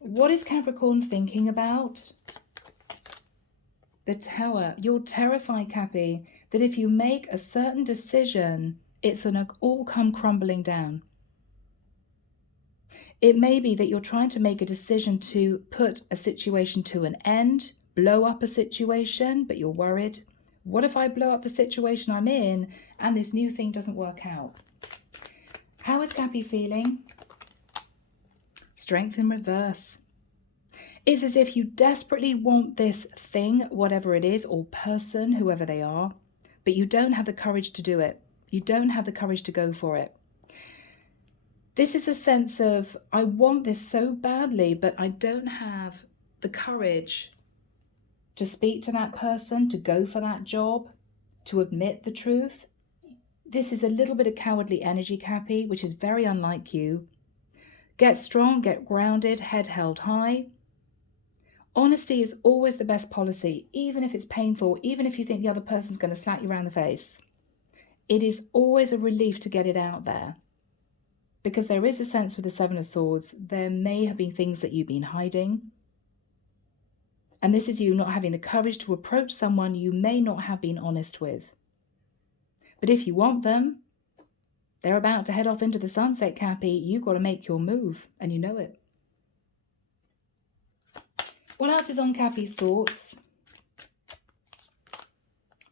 What is Capricorn thinking about? The Tower. You're terrified, Cappy, that if you make a certain decision, it's going to all come crumbling down. It may be that you're trying to make a decision to put a situation to an end, blow up a situation, but you're worried. What if I blow up the situation I'm in and this new thing doesn't work out? How is Cappy feeling? Strength in reverse. It's as if you desperately want this thing, whatever it is, or person, whoever they are, but you don't have the courage to do it. You don't have the courage to go for it. This is a sense of, I want this so badly, but I don't have the courage to speak to that person, to go for that job, to admit the truth. This is a little bit of cowardly energy, Cappy, which is very unlike you. Get strong, get grounded, head held high. Honesty is always the best policy, even if it's painful, even if you think the other person's going to slap you around the face. It is always a relief to get it out there. Because there is a sense with the Seven of Swords, there may have been things that you've been hiding. And this is you not having the courage to approach someone you may not have been honest with. But if you want them, they're about to head off into the sunset, Cappy. You've got to make your move, and you know it. What else is on Cappy's thoughts?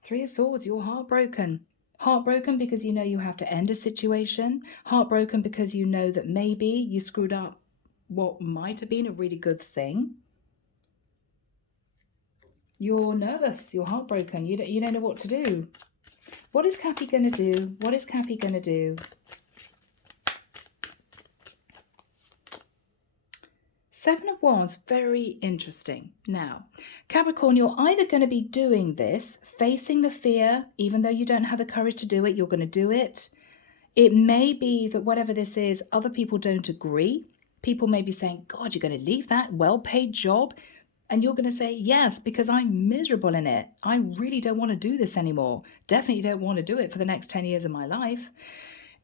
Three of Swords, you're heartbroken. Heartbroken because you know you have to end a situation. Heartbroken because you know that maybe you screwed up what might have been a really good thing. You're nervous. You're heartbroken. You don't know what to do. What is Cappy going to do? What is Cappy going to do? Seven of Wands, very interesting. Now, Capricorn, you're either going to be doing this, facing the fear, even though you don't have the courage to do it, you're going to do it. It may be that whatever this is, other people don't agree. People may be saying, God, you're going to leave that well-paid job? And you're going to say, yes, because I'm miserable in it. I really don't want to do this anymore. Definitely don't want to do it for the next 10 years of my life.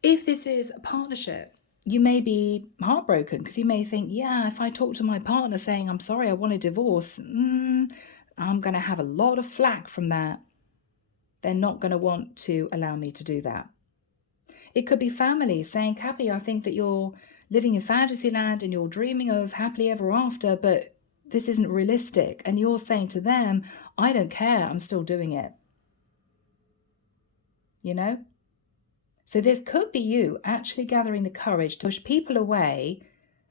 If this is a partnership, you may be heartbroken because you may think, yeah, if I talk to my partner saying, I'm sorry, I want a divorce, I'm going to have a lot of flack from that. They're not going to want to allow me to do that. It could be family saying, Cappy, I think that you're living in fantasy land and you're dreaming of happily ever after, but this isn't realistic. And you're saying to them, I don't care, I'm still doing it. You know? So this could be you actually gathering the courage to push people away,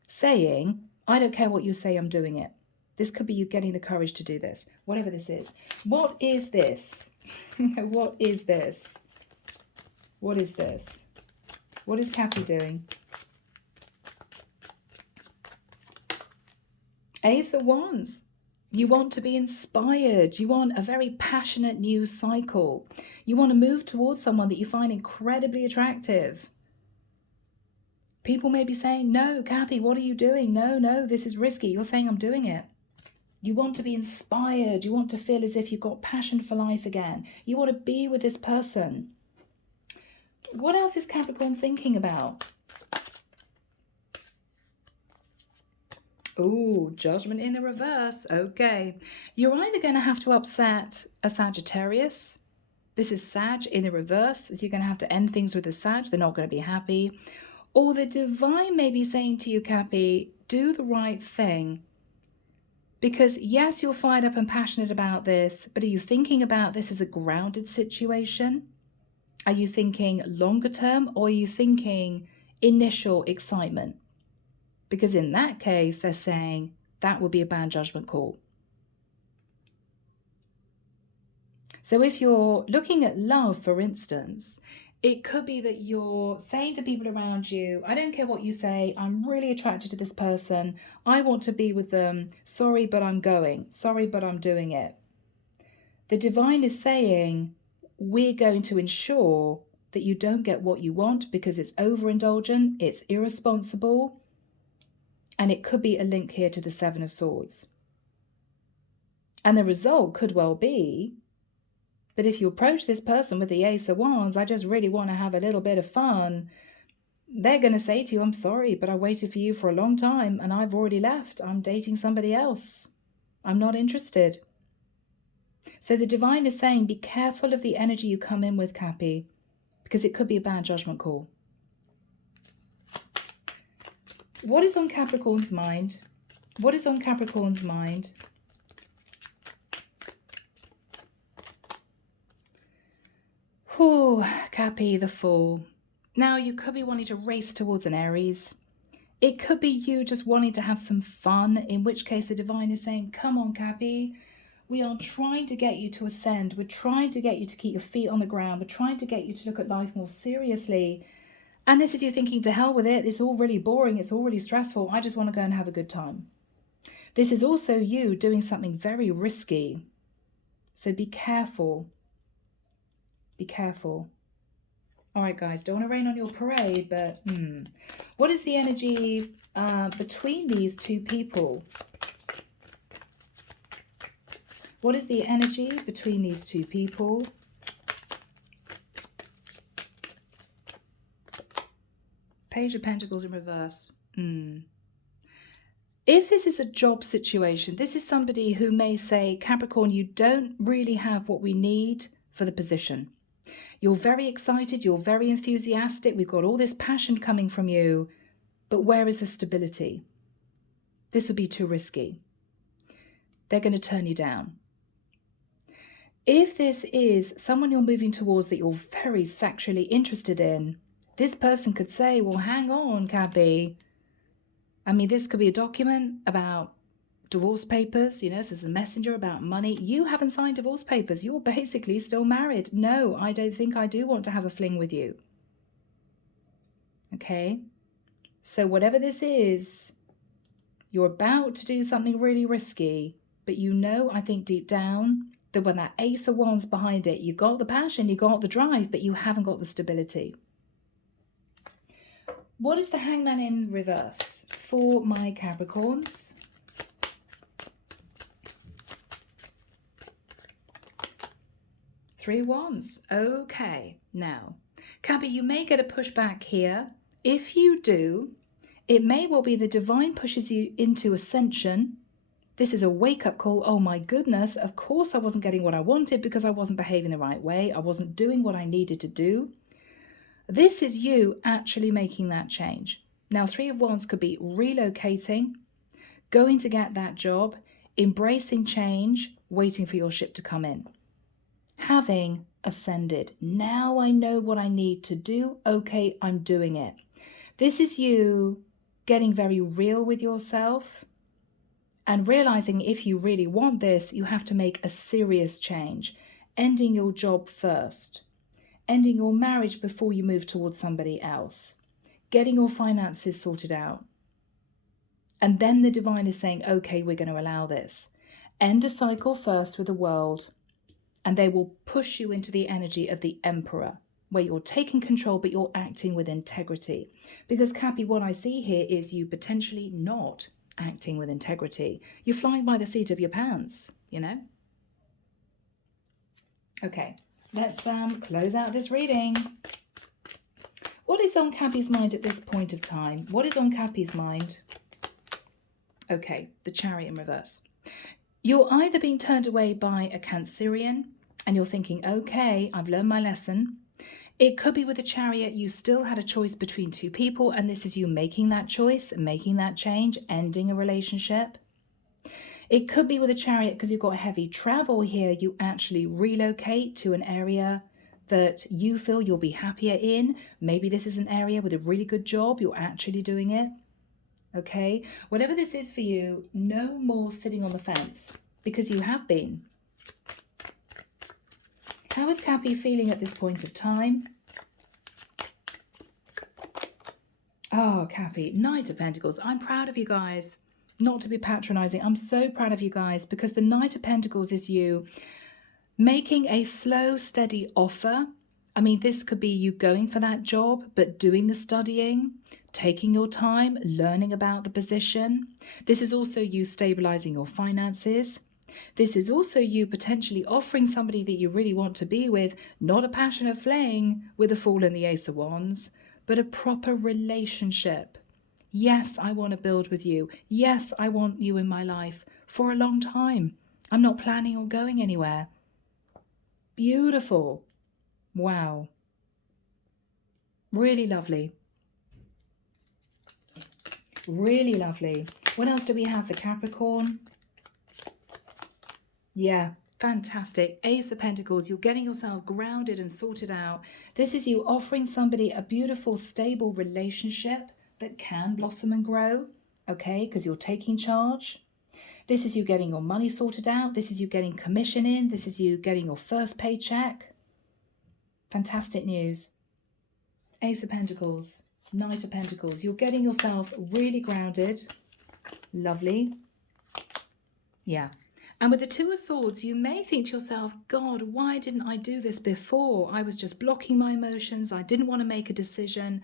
saying, I don't care what you say, I'm doing it. This could be you getting the courage to do this, whatever this is. What is this? What is this? What is this? What is Cappy doing? Ace of Wands. You want to be inspired. You want a very passionate new cycle. You want to move towards someone that you find incredibly attractive. People may be saying, no, Cappy, what are you doing? No, this is risky. You're saying I'm doing it. You want to be inspired. You want to feel as if you've got passion for life again. You want to be with this person. What else is Capricorn thinking about? Oh, Judgment in the reverse. Okay. You're either going to have to upset a Sagittarius. This is Sag in the reverse. So you're going to have to end things with a Sag. They're not going to be happy. Or the divine may be saying to you, Cappy, do the right thing. Because yes, you're fired up and passionate about this, but are you thinking about this as a grounded situation? Are you thinking longer term, or are you thinking initial excitement? Because in that case, they're saying that would be a bad judgment call. So if you're looking at love, for instance, it could be that you're saying to people around you, I don't care what you say, I'm really attracted to this person, I want to be with them, sorry, but I'm going, sorry, but I'm doing it. The divine is saying, we're going to ensure that you don't get what you want because it's overindulgent, it's irresponsible, and it could be a link here to the Seven of Swords. And the result could well be, but if you approach this person with the Ace of Wands, I just really want to have a little bit of fun, they're going to say to you, I'm sorry, but I waited for you for a long time and I've already left. I'm dating somebody else. I'm not interested. So the divine is saying, be careful of the energy you come in with, Cappy, because it could be a bad judgment call. What is on Capricorn's mind? What is on Capricorn's mind? Whew, Cappy, the Fool. Now, you could be wanting to race towards an Aries. It could be you just wanting to have some fun, in which case the divine is saying, come on, Cappy. We are trying to get you to ascend. We're trying to get you to keep your feet on the ground. We're trying to get you to look at life more seriously. And this is you thinking, to hell with it. It's all really boring. It's all really stressful. I just want to go and have a good time. This is also you doing something very risky. So be careful. Be careful. All right, guys, don't want to rain on your parade, but what is the energy between these two people? What is the energy between these two people? Page of Pentacles in reverse. If this is a job situation, this is somebody who may say, Capricorn, you don't really have what we need for the position. You're very excited, you're very enthusiastic, we've got all this passion coming from you, but where is the stability? This would be too risky. They're going to turn you down. If this is someone you're moving towards that you're very sexually interested in, this person could say, well, hang on, Cappy. I mean, this could be a document about divorce papers, you know, this is a messenger about money. You haven't signed divorce papers. You're basically still married. No, I don't think I do want to have a fling with you. Okay? So whatever this is, you're about to do something really risky, but you know, I think deep down, that when that Ace of Wands behind it, you got the passion, you got the drive, but you haven't got the stability. What is the Hangman in reverse for my Capricorns? Three of Wands. Okay. Now, Cappy, you may get a pushback here. If you do, it may well be the divine pushes you into Ascension. This is a wake-up call. Oh my goodness, of course I wasn't getting what I wanted because I wasn't behaving the right way. I wasn't doing what I needed to do. This is you actually making that change. Now, Three of Wands could be relocating, going to get that job, embracing change, waiting for your ship to come in. Having ascended. Now I know what I need to do. Okay, I'm doing it. This is you getting very real with yourself and realizing if you really want this, you have to make a serious change. Ending your job first. Ending your marriage before you move towards somebody else. Getting your finances sorted out. And then the divine is saying, okay, we're going to allow this. End a cycle first with the world. And they will push you into the energy of the Emperor, where you're taking control, but you're acting with integrity. Because, Cappy, what I see here is you potentially not acting with integrity. You're flying by the seat of your pants, you know? Okay, let's close out this reading. What is on Cappy's mind at this point of time? What is on Cappy's mind? Okay, the Chariot in reverse. You're either being turned away by a Cancerian and you're thinking, okay, I've learned my lesson. It could be with a Chariot, you still had a choice between two people and this is you making that choice, making that change, ending a relationship. It could be with a Chariot because you've got heavy travel here. You actually relocate to an area that you feel you'll be happier in. Maybe this is an area with a really good job. You're actually doing it. Okay, whatever this is for you, no more sitting on the fence, because you have been. How is Cappy feeling at this point of time? Oh, Cappy, Knight of Pentacles. I'm proud of you guys. Not to be patronizing, I'm so proud of you guys, because the Knight of Pentacles is you making a slow, steady offer. I mean, this could be you going for that job, but doing the studying, taking your time, learning about the position. This is also you stabilizing your finances. This is also you potentially offering somebody that you really want to be with, not a passionate fling with the Fool and the Ace of Wands, but a proper relationship. Yes, I want to build with you. Yes, I want you in my life for a long time. I'm not planning on going anywhere. Beautiful. Wow. Really lovely. Really lovely. What else do we have for Capricorn? Yeah, fantastic. Ace of Pentacles. You're getting yourself grounded and sorted out. This is you offering somebody a beautiful, stable relationship that can blossom and grow, okay, because you're taking charge. This is you getting your money sorted out. This is you getting commission in. This is you getting your first paycheck. Fantastic news. Ace of Pentacles, Knight of Pentacles. You're getting yourself really grounded. Lovely. Yeah. And with the Two of Swords, you may think to yourself, God, why didn't I do this before? I was just blocking my emotions. I didn't want to make a decision.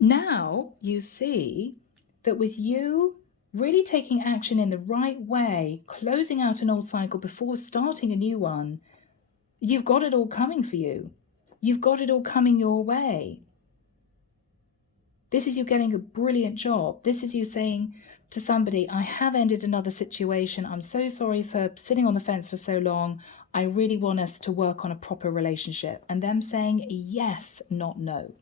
Now you see that with you really taking action in the right way, closing out an old cycle before starting a new one, you've got it all coming for you. You've got it all coming your way. This is you getting a brilliant job. This is you saying to somebody, I have ended another situation. I'm so sorry for sitting on the fence for so long. I really want us to work on a proper relationship. And them saying yes, not no.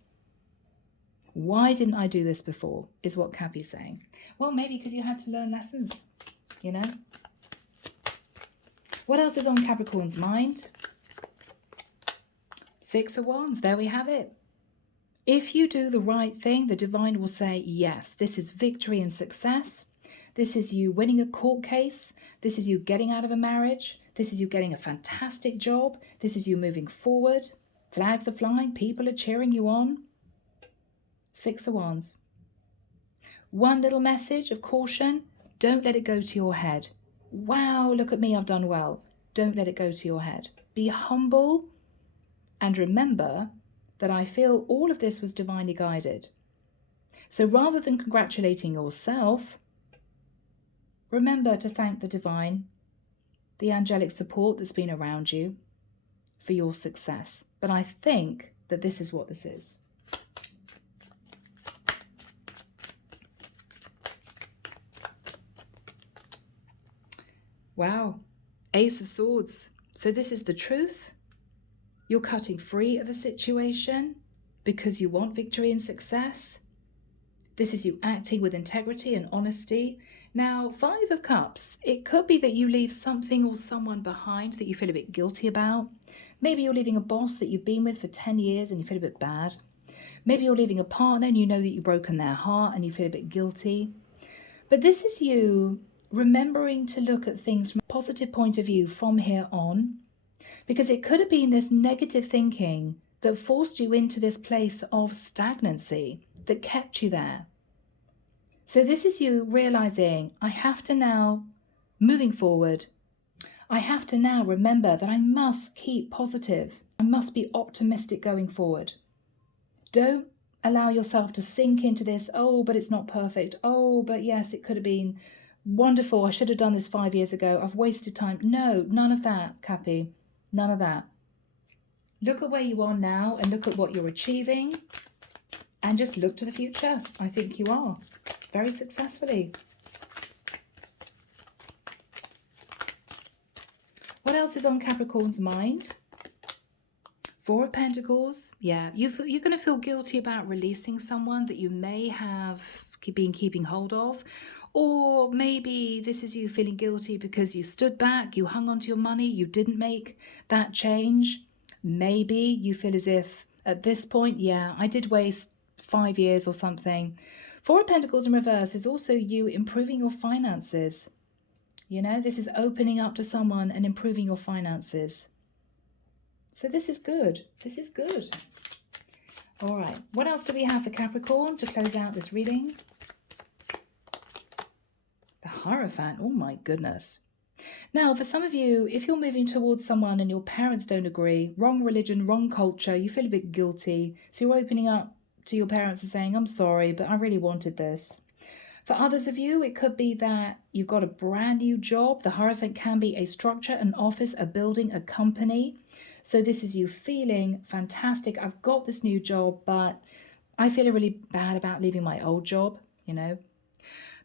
Why didn't I do this before, is what Cappy's saying. Well, maybe because you had to learn lessons, you know. What else is on Capricorn's mind? Six of Wands, there we have it. If you do the right thing, the divine will say, yes, this is victory and success. This is you winning a court case. This is you getting out of a marriage. This is you getting a fantastic job. This is you moving forward. Flags are flying. People are cheering you on. Six of Wands. One little message of caution. Don't let it go to your head. Wow, look at me, I've done well. Don't let it go to your head. Be humble and remember that I feel all of this was divinely guided. So rather than congratulating yourself, remember to thank the divine, the angelic support that's been around you for your success. But I think that this is what this is. Wow, Ace of Swords. So this is the truth. You're cutting free of a situation because you want victory and success. This is you acting with integrity and honesty. Now, Five of Cups, it could be that you leave something or someone behind that you feel a bit guilty about. Maybe you're leaving a boss that you've been with for 10 years and you feel a bit bad. Maybe you're leaving a partner and you know that you've broken their heart and you feel a bit guilty. But this is you remembering to look at things from a positive point of view from here on, because it could have been this negative thinking that forced you into this place of stagnancy that kept you there. So this is you realizing, I have to now, moving forward, I have to now remember that I must keep positive. I must be optimistic going forward. Don't allow yourself to sink into this, oh, but it's not perfect. Oh, but yes, it could have been wonderful. I should have done this 5 years ago. I've wasted time. No, none of that, Cappy. None of that. Look at where you are now and look at what you're achieving and just look to the future. I think you are very successfully. What else is on Capricorn's mind? Four of Pentacles. Yeah, you're going to feel guilty about releasing someone that you may have been keeping hold of, Or maybe this is you feeling guilty because you stood back, you hung on to your money, you didn't make that change. Maybe you feel as if at this point, yeah, I did waste 5 years or something. Four of Pentacles in reverse is also you improving your finances. You know, this is opening up to someone and improving your finances. So this is good. This is good. All right. What else do we have for Capricorn to close out this reading? The Hierophant. Oh my goodness. Now, for some of you, if you're moving towards someone and your parents don't agree, wrong religion, wrong culture, you feel a bit guilty. So you're opening up to your parents and saying, I'm sorry, but I really wanted this. For others of you, it could be that you've got a brand new job. The Hierophant can be a structure, an office, a building, a company. So this is you feeling fantastic. I've got this new job, but I feel really bad about leaving my old job, you know.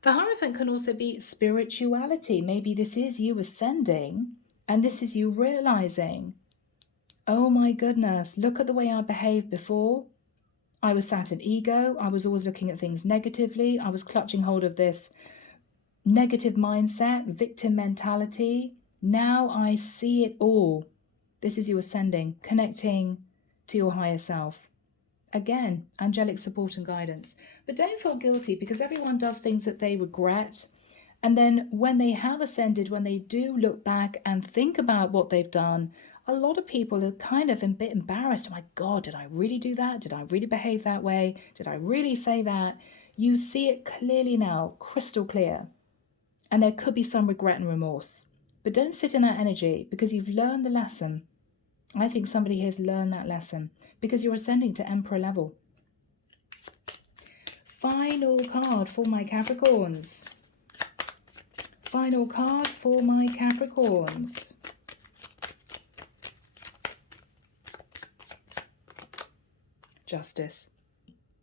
The Hierophant can also be spirituality. Maybe this is you ascending and this is you realizing, oh my goodness, look at the way I behaved before. I was sat in ego. I was always looking at things negatively. I was clutching hold of this negative mindset, victim mentality. Now I see it all. This is you ascending, connecting to your higher self. Again, angelic support and guidance. But don't feel guilty because everyone does things that they regret. And then when they have ascended, when they do look back and think about what they've done, a lot of people are kind of a bit embarrassed. Oh my God, did I really do that? Did I really behave that way? Did I really say that? You see it clearly now, crystal clear. And there could be some regret and remorse. But don't sit in that energy because you've learned the lesson. I think somebody has learned that lesson because you're ascending to Emperor level. Final card for my Capricorns. Final card for my Capricorns. Justice.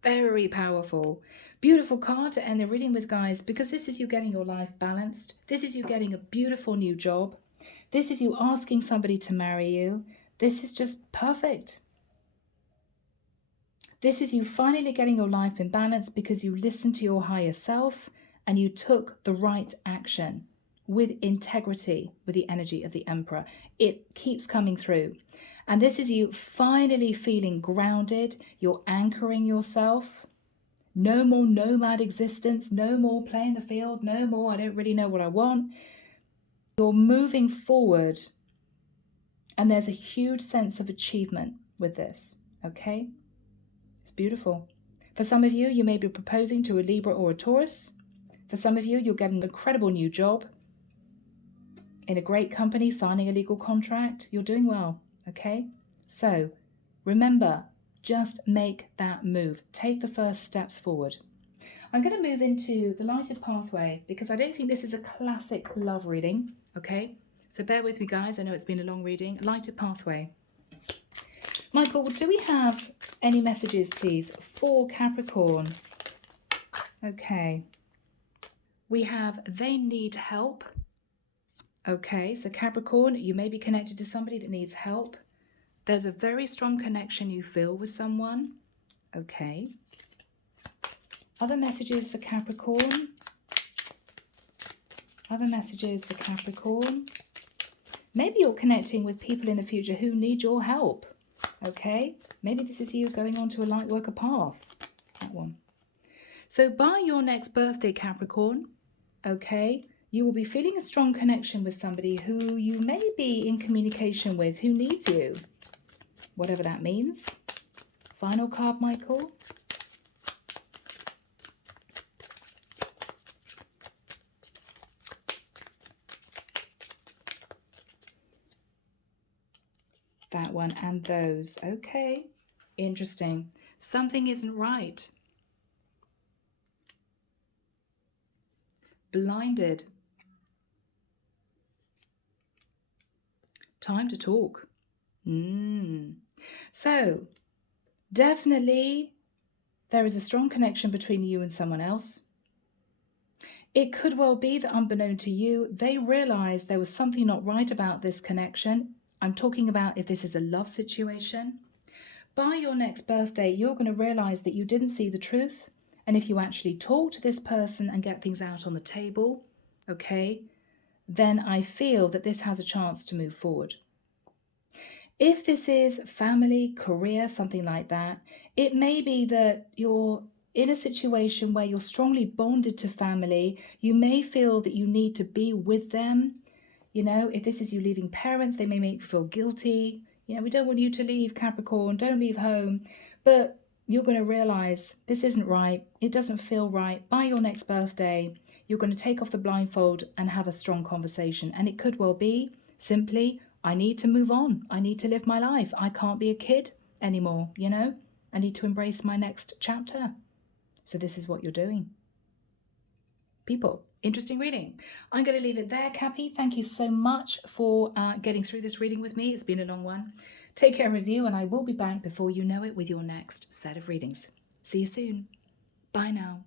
Very powerful. Beautiful card to end the reading with, guys, because this is you getting your life balanced. This is you getting a beautiful new job. This is you asking somebody to marry you. This is just perfect. This is you finally getting your life in balance because you listened to your higher self and you took the right action with integrity, with the energy of the Emperor. It keeps coming through. And this is you finally feeling grounded. You're anchoring yourself. No more nomad existence. No more playing the field. No more, I don't really know what I want. You're moving forward. And there's a huge sense of achievement with this. Okay? It's beautiful. For some of you, you may be proposing to a Libra or a Taurus. For some of you, you'll get an incredible new job in a great company, signing a legal contract. You're doing well. Okay, so remember, just make that move. Take the first steps forward. I'm going to move into the lighted pathway because I don't think this is a classic love reading. Okay, so bear with me, guys. I know it's been a long reading. Lighted pathway. Michael, do we have any messages, please, for Capricorn? Okay, we have they need help. Okay, so Capricorn, you may be connected to somebody that needs help. There's a very strong connection you feel with someone. Okay. Other messages for Capricorn? Other messages for Capricorn? Maybe you're connecting with people in the future who need your help. Okay. Maybe this is you going on to a light worker path. That one. So by your next birthday, Capricorn, okay, you will be feeling a strong connection with somebody who you may be in communication with, who needs you. Whatever that means. Final card, Michael. That one and those. Okay. Interesting. Something isn't right. Blinded. Time to talk. So, definitely there is a strong connection between you and someone else. It could well be that unbeknown to you, they realized there was something not right about this connection. I'm talking about if this is a love situation. By your next birthday, you're going to realize that you didn't see the truth And if you actually talk to this person and get things out on the table, okay, then I feel that this has a chance to move forward. If this is family, career, something like that, it may be that you're in a situation where you're strongly bonded to family. You may feel that you need to be with them. You know, if this is you leaving parents, they may make you feel guilty. You know, we don't want you to leave, Capricorn, don't leave home. But you're going to realize this isn't right. It doesn't feel right. By your next birthday, you're going to take off the blindfold and have a strong conversation. And it could well be simply, I need to move on. I need to live my life. I can't be a kid anymore, you know? I need to embrace my next chapter. So this is what you're doing. People, interesting reading. I'm going to leave it there, Cappy. Thank you so much for getting through this reading with me. It's been a long one. Take care of you, and I will be back before you know it with your next set of readings. See you soon. Bye now.